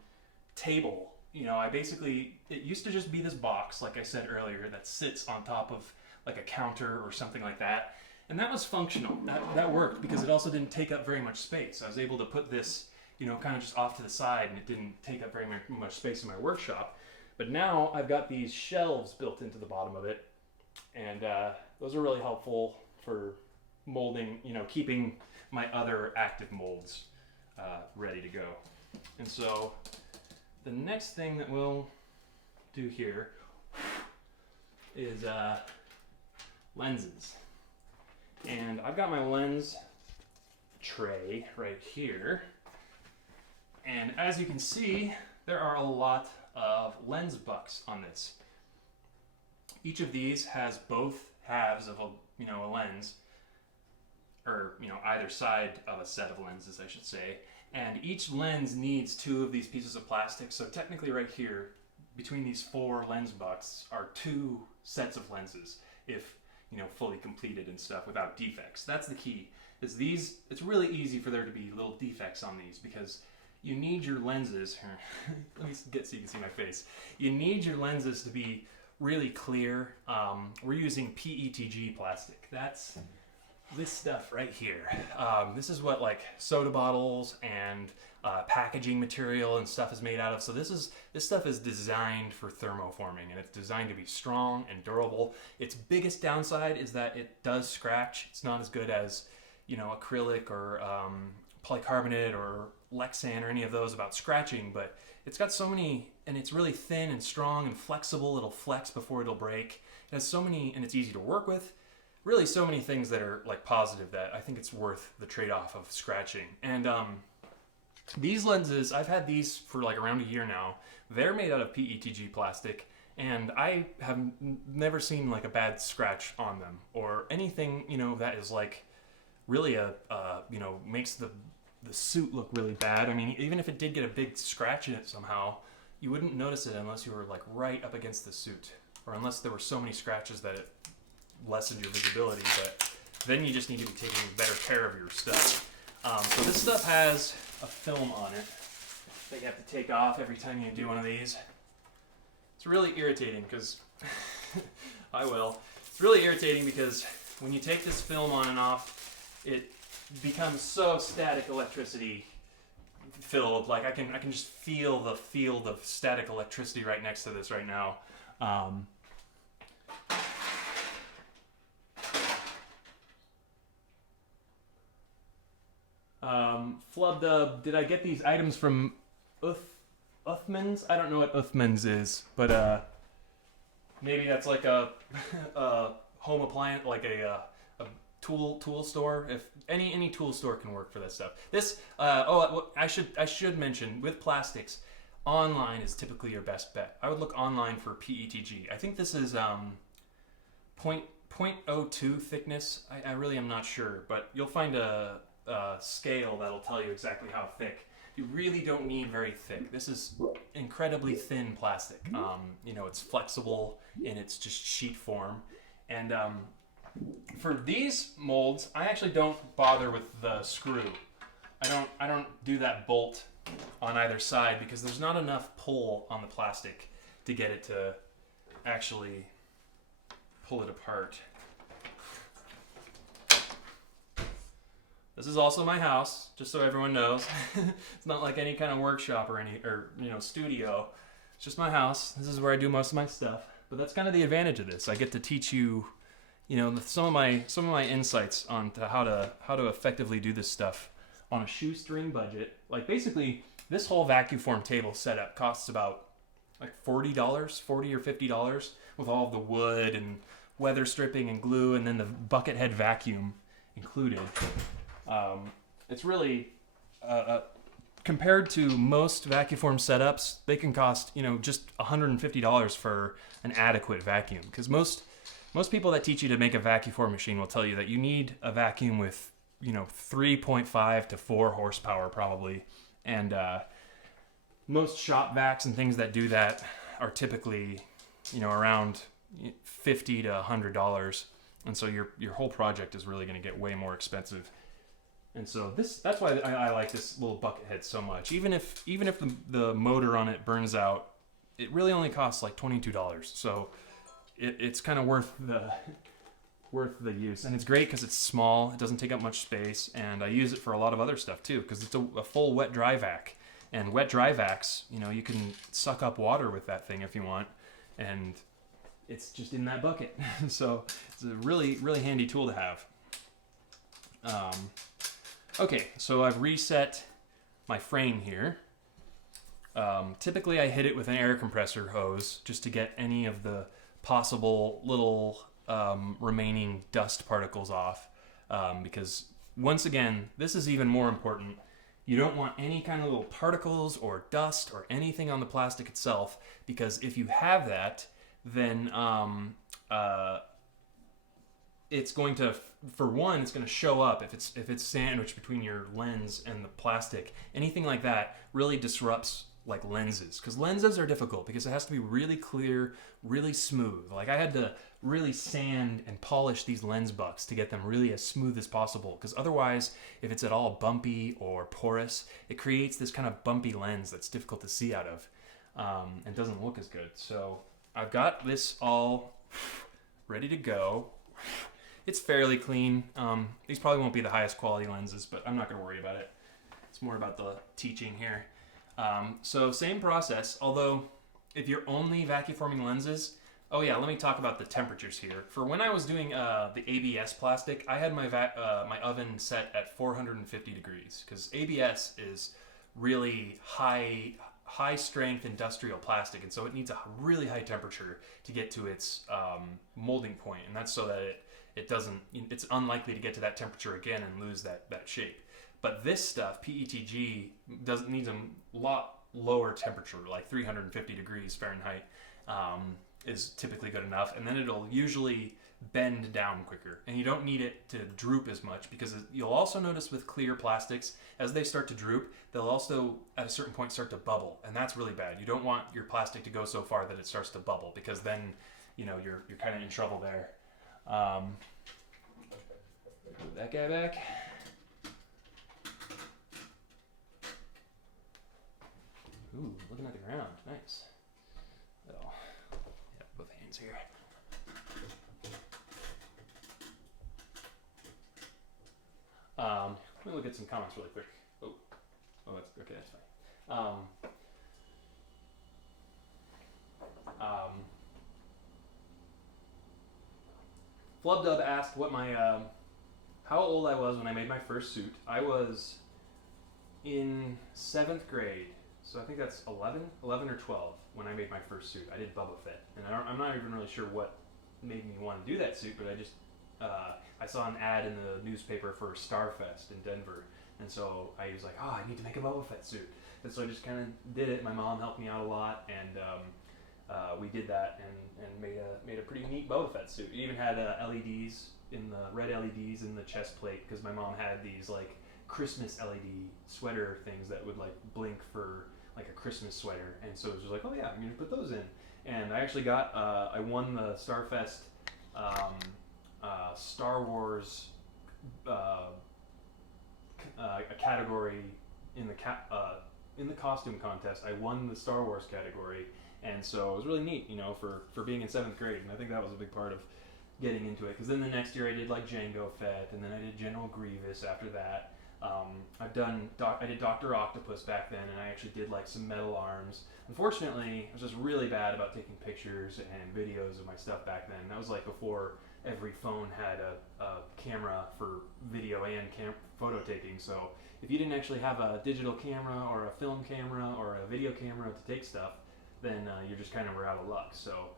table. It used to just be this box, like I said earlier, that sits on top of like a counter or something like that. And that was functional. That worked because it also didn't take up very much space. I was able to put this, kind of just off to the side, and it didn't take up very much space in my workshop. But now I've got these shelves built into the bottom of it, and those are really helpful for molding, keeping my other active molds ready to go. And so the next thing that we'll do here is lenses. And I've got my lens tray right here. And as you can see, there are a lot of lens bucks on this. Each of these has both halves of a lens, or either side of a set of lenses, I should say. And each lens needs 2 of these pieces of plastic. So technically right here, between these 4 lens bucks are 2 sets of lenses, if fully completed and stuff without defects. That's the key. It's really easy for there to be little defects on these because you need your lenses. Let me get so you can see my face. You need your lenses to be really clear. We're using PETG plastic. That's this stuff right here. This is what like soda bottles and packaging material and stuff is made out of. So this stuff is designed for thermoforming, and it's designed to be strong and durable. Its biggest downside is that it does scratch. It's not as good as acrylic or polycarbonate or Lexan or any of those about scratching, but it's got so many, and it's really thin and strong and flexible. It'll flex before it'll break. It has so many, and it's easy to work with. Really so many things that are like positive that I think it's worth the trade-off of scratching. And these lenses, I've had these for like around a year now. They're made out of PETG plastic, and I have never seen like a bad scratch on them or anything, that is like really makes the suit look really bad. I mean, even if it did get a big scratch in it somehow, you wouldn't notice it unless you were like right up against the suit, or unless there were so many scratches that it lessened your visibility. But then you just need to be taking better care of your stuff. So this stuff has a film on it that you have to take off every time you do one of these. It's really irritating because It's really irritating because when you take this film on and off, it becomes so static electricity filled. Like I can just feel the field of static electricity right next to this right now. Flubdub, did I get these items from Uthman's? I don't know what Uthman's is, but maybe that's like a home appliance, like a tool store. If any tool store can work for that stuff. This I should mention, with plastics, online is typically your best bet. I would look online for PETG. I think this is 0.02 thickness. I really am not sure, but you'll find a scale that'll tell you exactly how thick. You really don't need very thick. This is incredibly thin plastic. It's flexible and it's just sheet form. And for these molds, I actually don't bother with the screw. I don't do that bolt on either side because there's not enough pull on the plastic to get it to actually pull it apart. This is also my house, just so everyone knows. It's not like any kind of workshop or studio. It's just my house. This is where I do most of my stuff. But that's kind of the advantage of this. I get to teach you, some of my insights on how to effectively do this stuff on a shoestring budget. Like basically, this whole Vacuform table setup costs about like $40 or $50 with all of the wood and weather stripping and glue, and then the bucket head vacuum included. It's really compared to most Vacuform setups, they can cost just $150 for an adequate vacuum. Because most people that teach you to make a Vacuform machine will tell you that you need a vacuum with 3.5 to 4 horsepower probably, and most shop vacs and things that do that are typically, around $50 to $100, and so your whole project is really going to get way more expensive. And so that's why I like this little bucket head so much. Even if the motor on it burns out, it really only costs like $22. So it's kind of worth the use, and it's great because it's small. It doesn't take up much space, and I use it for a lot of other stuff too because it's a full wet dry vac. And wet dry vacs, you can suck up water with that thing if you want, and it's just in that bucket. So it's a really, really handy tool to have. Okay, so I've reset my frame here. Typically I hit it with an air compressor hose just to get any of the possible little remaining dust particles off, because once again, this is even more important. You don't want any kind of little particles or dust or anything on the plastic itself, because if you have that, then it's going to, for one, it's going to show up if it's sandwiched between your lens and the plastic. Anything like that really disrupts like lenses, because lenses are difficult because it has to be really clear, really smooth. Like I had to really sand and polish these lens bucks to get them really as smooth as possible, because otherwise, if it's at all bumpy or porous, it creates this kind of bumpy lens that's difficult to see out of, and doesn't look as good. So I've got this all ready to go. It's fairly clean. These probably won't be the highest quality lenses, but I'm not going to worry about it. It's more about the teaching here. So same process, although if you're only vacuforming lenses, oh yeah, let me talk about the temperatures here. For when I was doing the ABS plastic, I had my my oven set at 450 degrees, because ABS is really high strength industrial plastic, and so it needs a really high temperature to get to its molding point, and that's so that it's unlikely to get to that temperature again and lose that shape. But this stuff, PETG, needs a lot lower temperature, like 350 degrees Fahrenheit, is typically good enough. And then it'll usually bend down quicker. And you don't need it to droop as much, because you'll also notice with clear plastics, as they start to droop, they'll also at a certain point start to bubble. And that's really bad. You don't want your plastic to go so far that it starts to bubble, because then you're kind of in trouble there. Put that guy back. Ooh, looking at the ground. Nice. Oh, yeah, both hands here. Let me look at some comments really quick. Oh, that's okay. That's fine. Flubdub asked what my how old I was when I made my first suit. I was in 7th grade. So I think that's 11 or 12 when I made my first suit. I did Boba Fett, and I'm not even really sure what made me want to do that suit, but I just I saw an ad in the newspaper for Starfest in Denver, and so I was like, I need to make a Boba Fett suit, and so I just kind of did it. My mom helped me out a lot, and we did that and made a pretty neat Boba Fett suit. It even had LEDs red LEDs in the chest plate, because my mom had these like Christmas LED sweater things that would like blink for like a Christmas sweater, and so it was just like, oh yeah, I'm gonna put those in. And I actually I won the Starfest Star Wars a category in the costume contest. I won the Star Wars category, and so it was really neat, for being in 7th grade, and I think that was a big part of getting into it, because then the next year I did like Jango Fett, and then I did General Grievous after that. I did Dr. Octopus back then, and I actually did like some metal arms. Unfortunately, I was just really bad about taking pictures and videos of my stuff back then. That was like before every phone had a camera for video and photo taking. So if you didn't actually have a digital camera or a film camera or a video camera to take stuff, then you just kind of were out of luck. So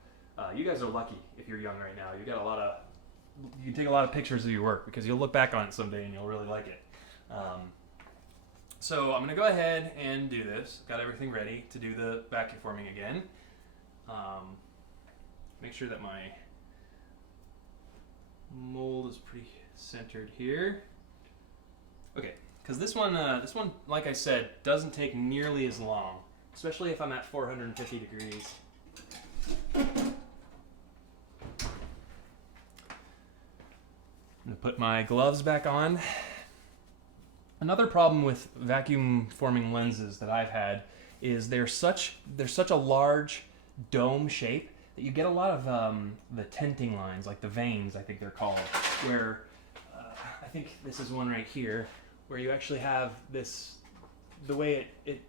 you guys are lucky if you're young right now. You can take a lot of pictures of your work, because you'll look back on it someday and you'll really like it. So I'm going to go ahead and do this. Got everything ready to do the vacuforming again. Make sure that my mold is pretty centered here. Okay, because this one, like I said, doesn't take nearly as long especially if I'm at 450 degrees. I'm gonna put my gloves back on. Another problem with vacuum forming lenses that I've had is they're such a large dome shape that you get a lot of the tenting lines, like the veins, I think they're called, where I think this is one right here, where you actually have this, the way it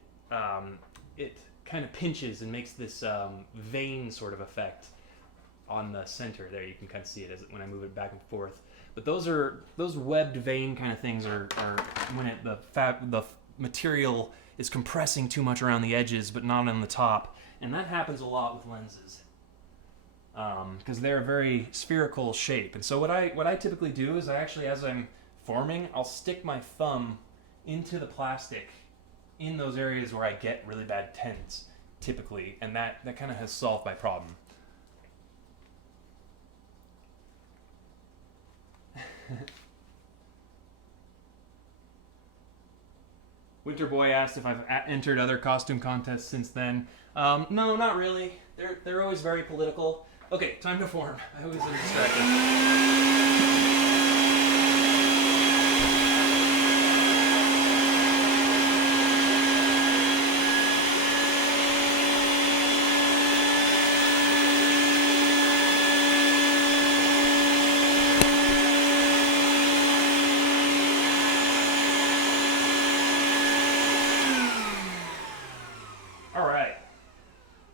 kind of pinches and makes this vein sort of effect on the center there. You can kind of see it as when I move it back and forth. But those webbed vein kind of things are when the material is compressing too much around the edges, but not on the top, and that happens a lot with lenses because they're a very spherical shape. And so what I typically do is I actually, as I'm forming, I'll stick my thumb into the plastic in those areas where I get really bad tents, typically, and that kind of has solved my problem. Winter Boy asked if I've entered other costume contests since then. No, not really. They're always very political. Okay, time to form. I always get distracted.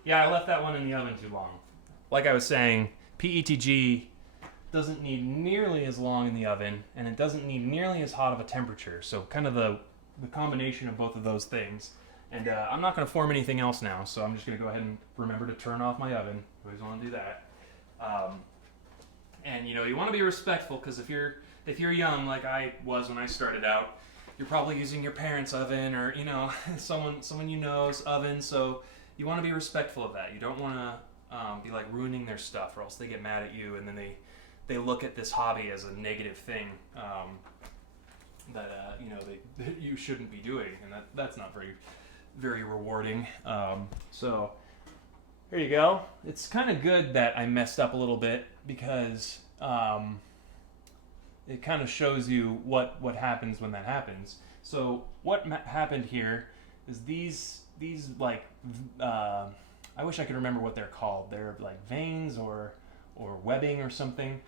Yeah, I left that one in the oven too long. Like I was saying, PETG doesn't need nearly as long in the oven, and it doesn't need nearly as hot of a temperature. So kind of the combination of both of those things. And I'm not going to form anything else now, so I'm just going to go ahead and remember to turn off my oven. Always want to do that. And you know, you want to be respectful, because if you're young like I was when I started out, you're probably using your parents' oven, or you know, someone you know's oven. So you want to be respectful of that. You don't want to be like ruining their stuff, or else they get mad at you, and then they look at this hobby as a negative thing that you know that you shouldn't be doing, and that's not very rewarding. So here you go. It's kind of good that I messed up a little bit, because it kind of shows you what happens when that happens. So what happened here is these like I wish I could remember what they're called. They're like veins or webbing or something.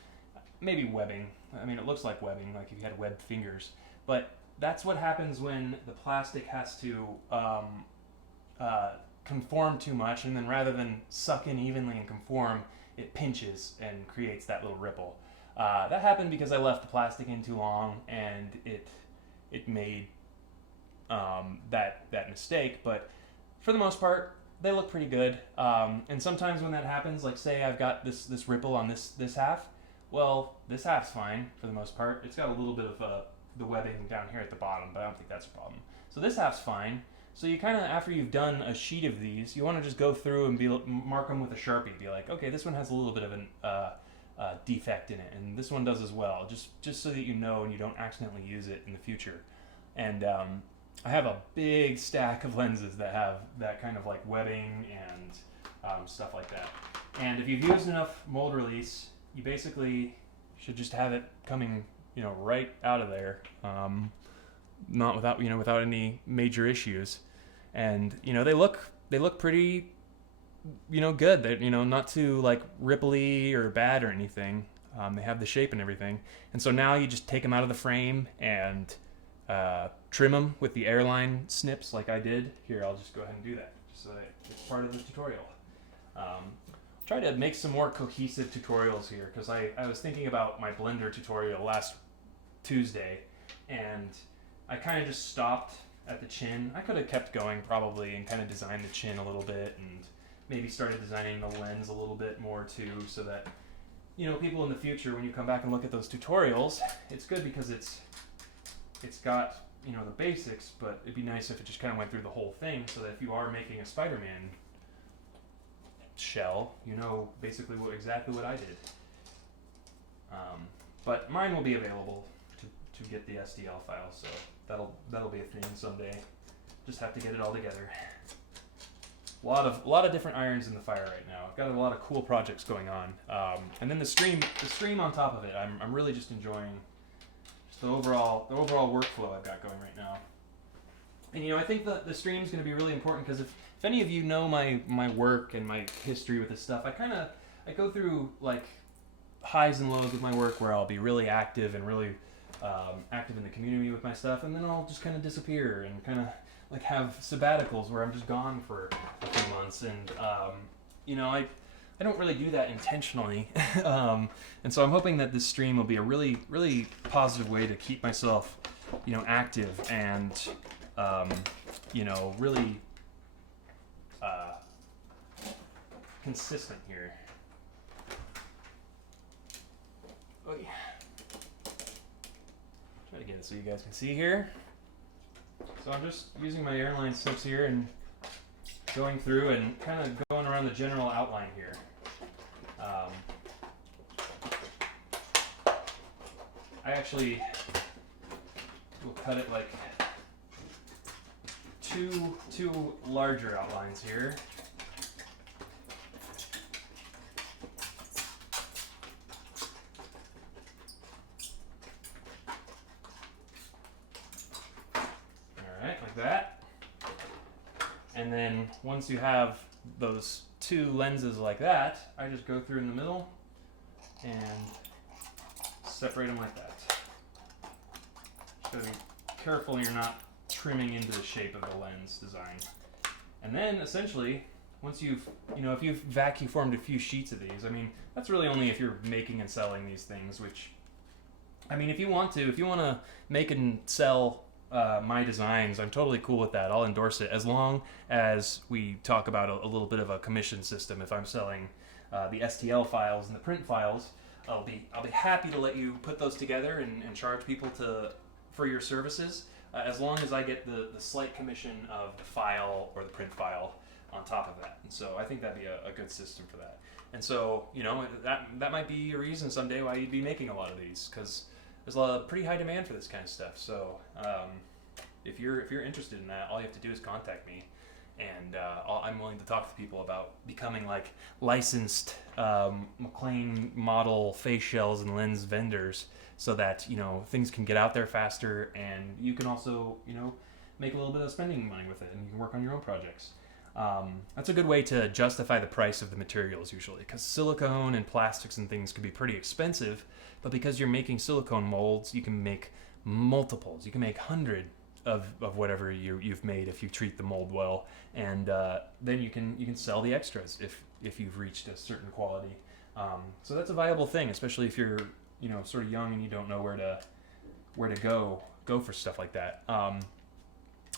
Maybe webbing. I mean, it looks like webbing, like if you had webbed fingers. But that's what happens when the plastic has to conform too much, and then rather than suck in evenly and conform, it pinches and creates that little ripple. That happened because I left the plastic in too long, and it made that mistake. But for the most part, they look pretty good. And sometimes when that happens, like say I've got this ripple on this half, well, this half's fine for the most part. It's got a little bit of the webbing down here at the bottom, but I don't think that's a problem. So this half's fine. So you kind of, after you've done a sheet of these, you want to just go through and mark them with a Sharpie. Be like, okay, this one has a little bit of an defect in it, and this one does as well, just so that you know and you don't accidentally use it in the future. And I have a big stack of lenses that have that kind of like webbing and stuff like that. And if you've used enough mold release, you basically should just have it coming, you know, right out of there, not without any major issues. And you know, they look pretty, you know, good. They're, you know, not too like ripply or bad or anything. They have the shape and everything. And so now you just take them out of the frame and trim them with the airline snips like I did. Here, I'll just go ahead and do that, just so that it's part of the tutorial. Try to make some more cohesive tutorials here, because I was thinking about my Blender tutorial last Tuesday, and I kind of just stopped at the chin. I could have kept going probably and kind of designed the chin a little bit, and maybe started designing the lens a little bit more too, so that, you know, people in the future, when you come back and look at those tutorials, it's good because it's got, you know, the basics, but it'd be nice if it just kind of went through the whole thing, so that if you are making a Spider-Man shell, you know basically exactly what I did. But mine will be available to get the STL file, so that'll be a thing someday. Just have to get it all together. a lot of different irons in the fire right now. I've got a lot of cool projects going on, and then the stream on top of it. I'm really just enjoying just the overall workflow I've got going right now. And I think the stream is going to be really important because if any of you know my work and my history with this stuff, I go through like highs and lows with my work where I'll be really active and really active in the community with my stuff, and then I'll just kind of disappear and kind of like have sabbaticals where I'm just gone for a few months, and I don't really do that intentionally, and so I'm hoping that this stream will be a really, really positive way to keep myself, active and really consistent here. Oh yeah. Try to get it so you guys can see here. So I'm just using my airline snips here and going through and kind of going around the general outline here. I actually will cut it like two larger outlines here. That, and then once you have those two lenses like that, I just go through in the middle and separate them like that. Just gotta be careful you're not trimming into the shape of the lens design. And then essentially, once you've if you've vacuformed a few sheets of these, that's really only if you're making and selling these things, which if you want to make and sell my designs, I'm totally cool with that. I'll endorse it as long as we talk about a little bit of a commission system. If I'm selling the STL files and the print files, I'll be happy to let you put those together and charge people for your services, as long as I get the slight commission of the file or the print file on top of that. And so I think that'd be a good system for that. And so that might be a reason someday why you'd be making a lot of these, because there's a pretty high demand for this kind of stuff. So if you're interested in that, all you have to do is contact me, and I'm willing to talk to people about becoming like licensed McLean model face shells and lens vendors, so that things can get out there faster, and you can also make a little bit of spending money with it, and you can work on your own projects. That's a good way to justify the price of the materials usually, because silicone and plastics and things can be pretty expensive, but because you're making silicone molds, you can make multiples. You can make 100 of whatever you've made if you treat the mold well, and then you can sell the extras if you've reached a certain quality. So that's a viable thing, especially if you're sort of young and you don't know where to go for stuff like that.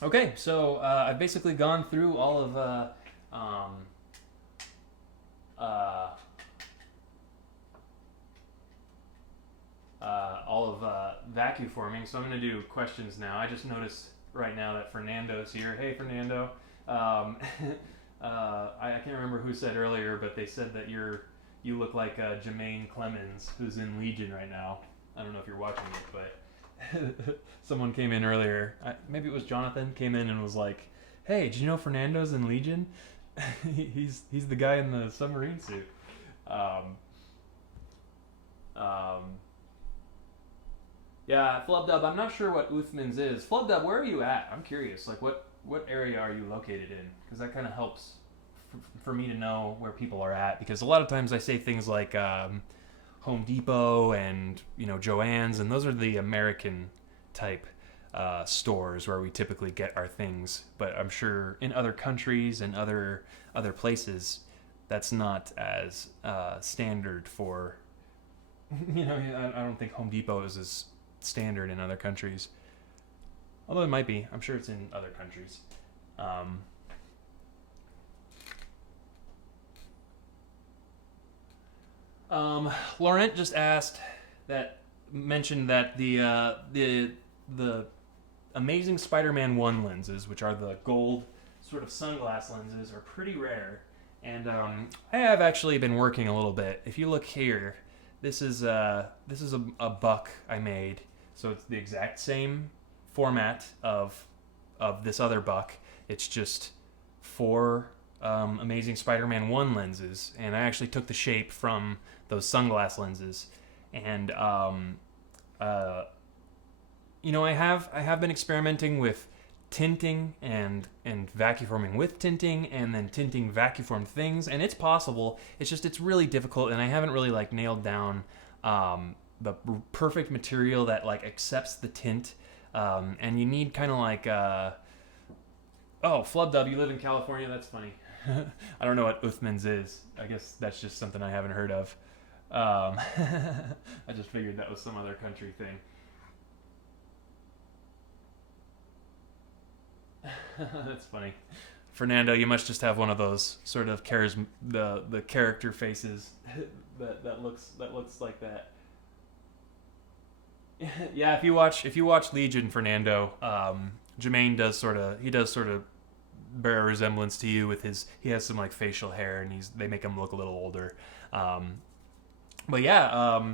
Okay, so I've basically gone through all of Vacuforming, so I'm going to do questions now. I just noticed right now that Fernando's here. Hey, Fernando. I can't remember who said earlier, but they said that you look like Jermaine Clemens, who's in Legion right now. I don't know if you're watching it, but someone came in earlier. Maybe it was Jonathan, came in and was like, "Hey, did you know Fernando's in Legion? he's the guy in the submarine suit." Yeah, Flubdub, I'm not sure what Uthman's is. Flubdub, where are you at? I'm curious. Like, what area are you located in? Because that kind of helps for me to know where people are at. Because a lot of times I say things like Home Depot and Joann's, and those are the American type stores where we typically get our things. But I'm sure in other countries and other places, that's not as standard for. I don't think Home Depot is as standard in other countries, although it might be. I'm sure it's in other countries. Laurent just mentioned that the Amazing Spider-Man 1 lenses, which are the gold sort of sunglass lenses, are pretty rare, and I have actually been working a little bit. If you look here, this is a buck I made, so it's the exact same format of this other buck. It's just 4 Amazing Spider-Man 1 lenses, and I actually took the shape from those sunglass lenses. And I have been experimenting with tinting and vacuforming with tinting, and then tinting vacuformed things, and it's possible. It's really difficult, and I haven't really like nailed down the perfect material that like accepts the tint. And you need kind of like oh, Flub Dub, you live in California? That's funny. I don't know what Uthman's is. I guess that's just something I haven't heard of. I just figured that was some other country thing. That's funny. Fernando, you must just have one of those sort of the character faces that looks like that. Yeah, if you watch Legion, Fernando, Jermaine does sort of bear a resemblance to you with he has some like facial hair, and they make him look a little older. But yeah,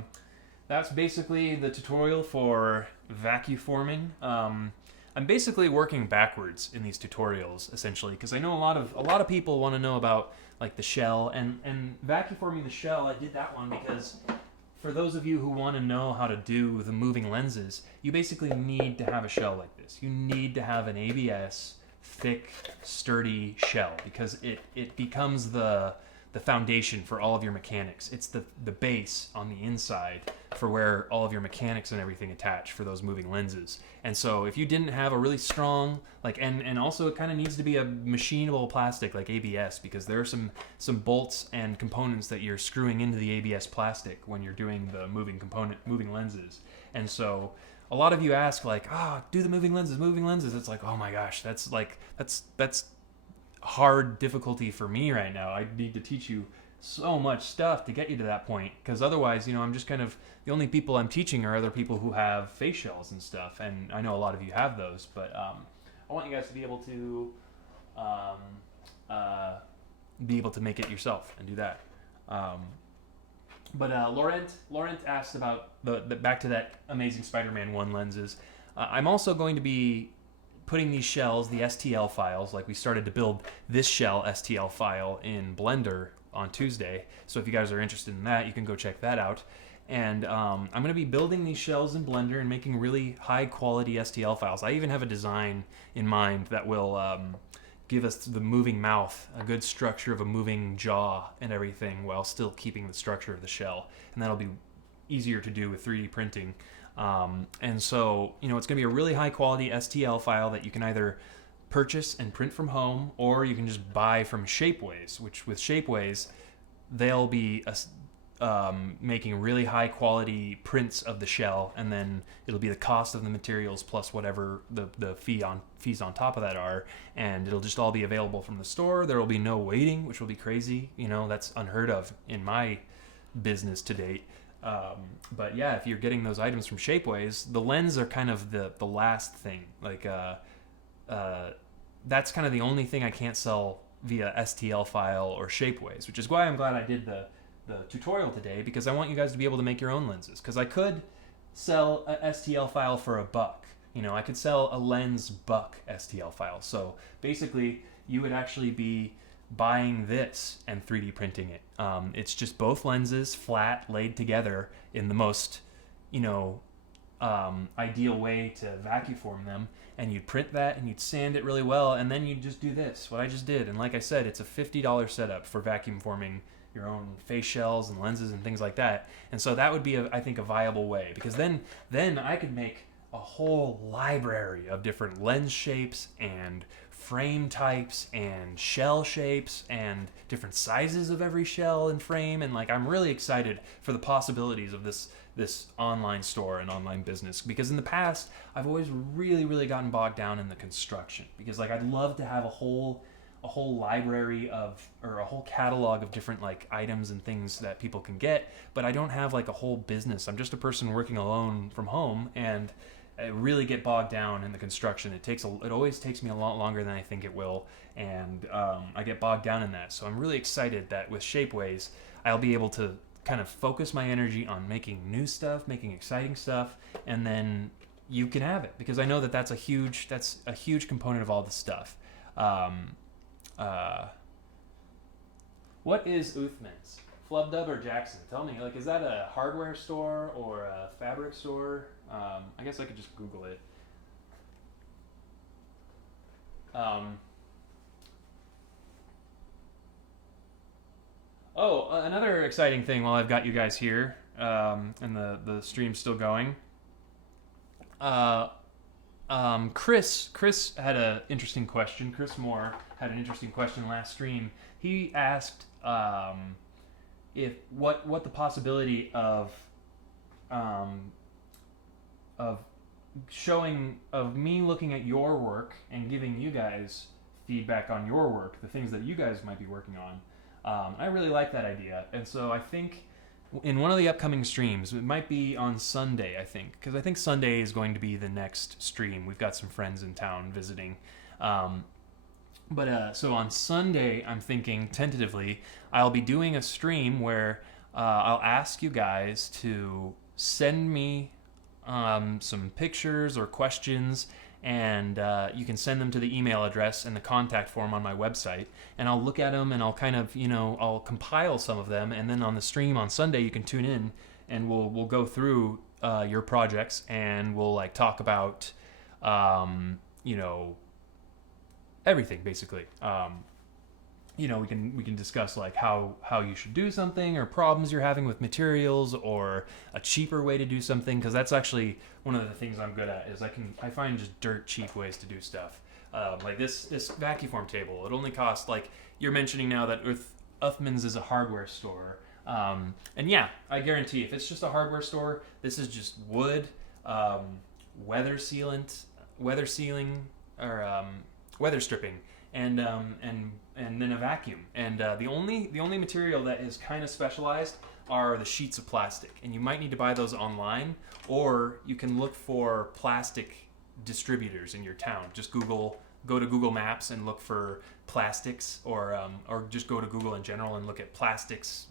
that's basically the tutorial for vacuforming. I'm basically working backwards in these tutorials, essentially, because I know a lot of people want to know about like the shell and vacuforming the shell. I did that one because for those of you who want to know how to do the moving lenses, you basically need to have a shell like this. You need to have an ABS thick, sturdy shell, because it becomes the foundation for all of your mechanics. It's the base on the inside for where all of your mechanics and everything attach for those moving lenses. And so if you didn't have a really strong, like, and also it kind of needs to be a machinable plastic like ABS, because there are some bolts and components that you're screwing into the ABS plastic when you're doing the moving lenses. And so a lot of you ask like, do the moving lenses. It's like, oh my gosh, that's hard difficulty for me right now. I need to teach you so much stuff to get you to that point, because otherwise, I'm just kind of, the only people I'm teaching are other people who have face shells and stuff, and I know a lot of you have those, but I want you guys to be able to make it yourself and do that. But Laurent asked about the back to that Amazing Spider-Man 1 lenses. I'm also going to be putting these shells, the STL files, like we started to build this shell STL file in Blender on Tuesday. So if you guys are interested in that, you can go check that out. And I'm going to be building these shells in Blender and making really high quality STL files. I even have a design in mind that will give us the moving mouth, a good structure of a moving jaw and everything, while still keeping the structure of the shell. And that'll be easier to do with 3D printing. And so, it's going to be a really high quality STL file that you can either purchase and print from home, or you can just buy from Shapeways, which with Shapeways, they'll be making really high quality prints of the shell, and then it'll be the cost of the materials plus whatever the fees on top of that are, and it'll just all be available from the store. There will be no waiting, which will be crazy. That's unheard of in my business to date. But yeah, if you're getting those items from Shapeways, the lens are kind of the last thing. Like that's kind of the only thing I can't sell via STL file or Shapeways, which is why I'm glad I did the tutorial today, because I want you guys to be able to make your own lenses. Because I could sell a STL file for $1. I could sell a lens buck STL file. So basically, you would actually be buying this and 3D printing it. It's just both lenses flat laid together in the most ideal way to vacuform them, and you'd print that and you'd sand it really well, and then you'd just do this, what I just did. And like I said, it's a $50 setup for vacuum forming your own face shells and lenses and things like that. And so that would be I think a viable way, because then I could make a whole library of different lens shapes and frame types and shell shapes and different sizes of every shell and frame. And like, I'm really excited for the possibilities of this online store and online business, because in the past I've always really gotten bogged down in the construction, because like I'd love to have a whole library or a whole catalog of different like items and things that people can get, but I don't have like a whole business. I'm just a person working alone from home, and I really get bogged down in the construction. It always takes me a lot longer than I think it will, and I get bogged down in that. So I'm really excited that with Shapeways, I'll be able to kind of focus my energy on making new stuff, making exciting stuff, and then you can have it, because I know that's a huge component of all the stuff. What is Uthman's? Flubdub or Jackson? Tell me, like, is that a hardware store or a fabric store? I guess I could just Google it. Another exciting thing while I've got you guys here, and the stream's still going. Chris had an interesting question. Chris Moore had an interesting question last stream. He asked if what the possibility of me looking at your work and giving you guys feedback on your work, the things that you guys might be working on. I really like that idea, and so I think in one of the upcoming streams, it might be on Sunday, I think, because I think Sunday is going to be the next stream. We've got some friends in town visiting. So on Sunday, I'm thinking tentatively, I'll be doing a stream where I'll ask you guys to send me some pictures or questions, and you can send them to the email address and the contact form on my website, and I'll look at them and I'll kind of, I'll compile some of them, and then on the stream on Sunday you can tune in and we'll go through your projects, and we'll like talk about everything basically. We can discuss like how you should do something, or problems you're having with materials, or a cheaper way to do something, because that's actually one of the things I'm good at, is I find just dirt cheap ways to do stuff. Like this Vacuform table, it only costs, like you're mentioning now that Uthman's is a hardware store, and yeah, I guarantee if it's just a hardware store, this is just wood, weather sealing, or weather stripping, and then a vacuum. And the only material that is kind of specialized are the sheets of plastic, and you might need to buy those online, or you can look for plastic distributors in your town. Just go to Google Maps and look for plastics, or just go to Google in general and look at plastics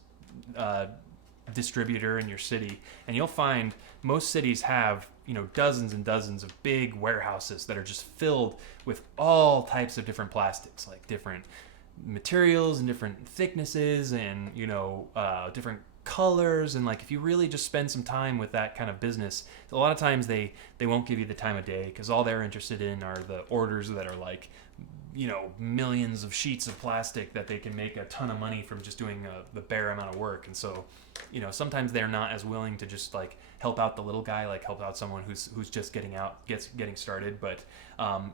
distributor in your city, and you'll find most cities have dozens and dozens of big warehouses that are just filled with all types of different plastics, like different materials and different thicknesses, and different colors. And like if you really just spend some time with that kind of business, a lot of times they won't give you the time of day, because all they're interested in are the orders that are like millions of sheets of plastic that they can make a ton of money from just doing the bare amount of work. And so sometimes they're not as willing to just like help out the little guy, like help out someone who's just getting started. But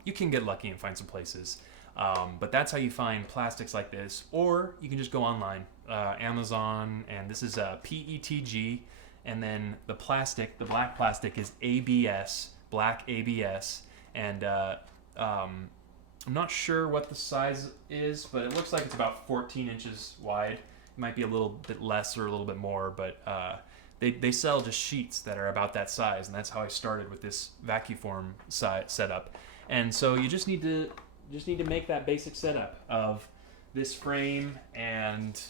you can get lucky and find some places. But that's how you find plastics like this. Or you can just go online, Amazon, and this is PETG, and then the black plastic is ABS, black ABS, and I'm not sure what the size is, but it looks like it's about 14 inches wide. It might be a little bit less or a little bit more, but they sell just sheets that are about that size, and that's how I started with this Vacuform setup. And so you just need to make that basic setup of this frame, and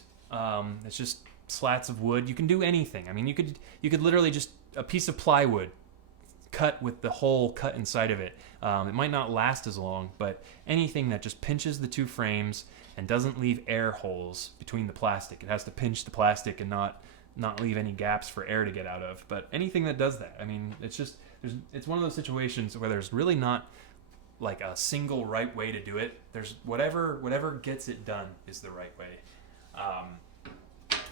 it's just slats of wood. You can do anything. I mean, you could literally just a piece of plywood cut with the hole cut inside of it. It might not last as long, but anything that just pinches the two frames and doesn't leave air holes between the plastic. It has to pinch the plastic and not leave any gaps for air to get out of. But anything that does that, I mean, it's one of those situations where there's really not like a single right way to do it. There's whatever gets it done is the right way.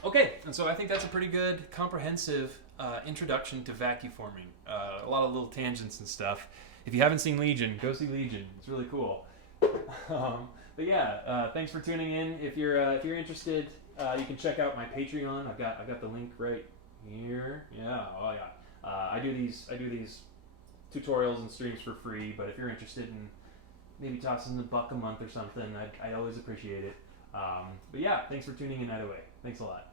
Okay, and so I think that's a pretty good comprehensive introduction to Vacuforming. A lot of little tangents and stuff. If you haven't seen Legion, go see Legion. It's really cool. But yeah, thanks for tuning in. If you're interested, you can check out my Patreon. I've got the link right here. Yeah, oh yeah. I do these tutorials and streams for free. But if you're interested in maybe tossing $1 a month or something, I always appreciate it. But yeah, thanks for tuning in either way. Thanks a lot.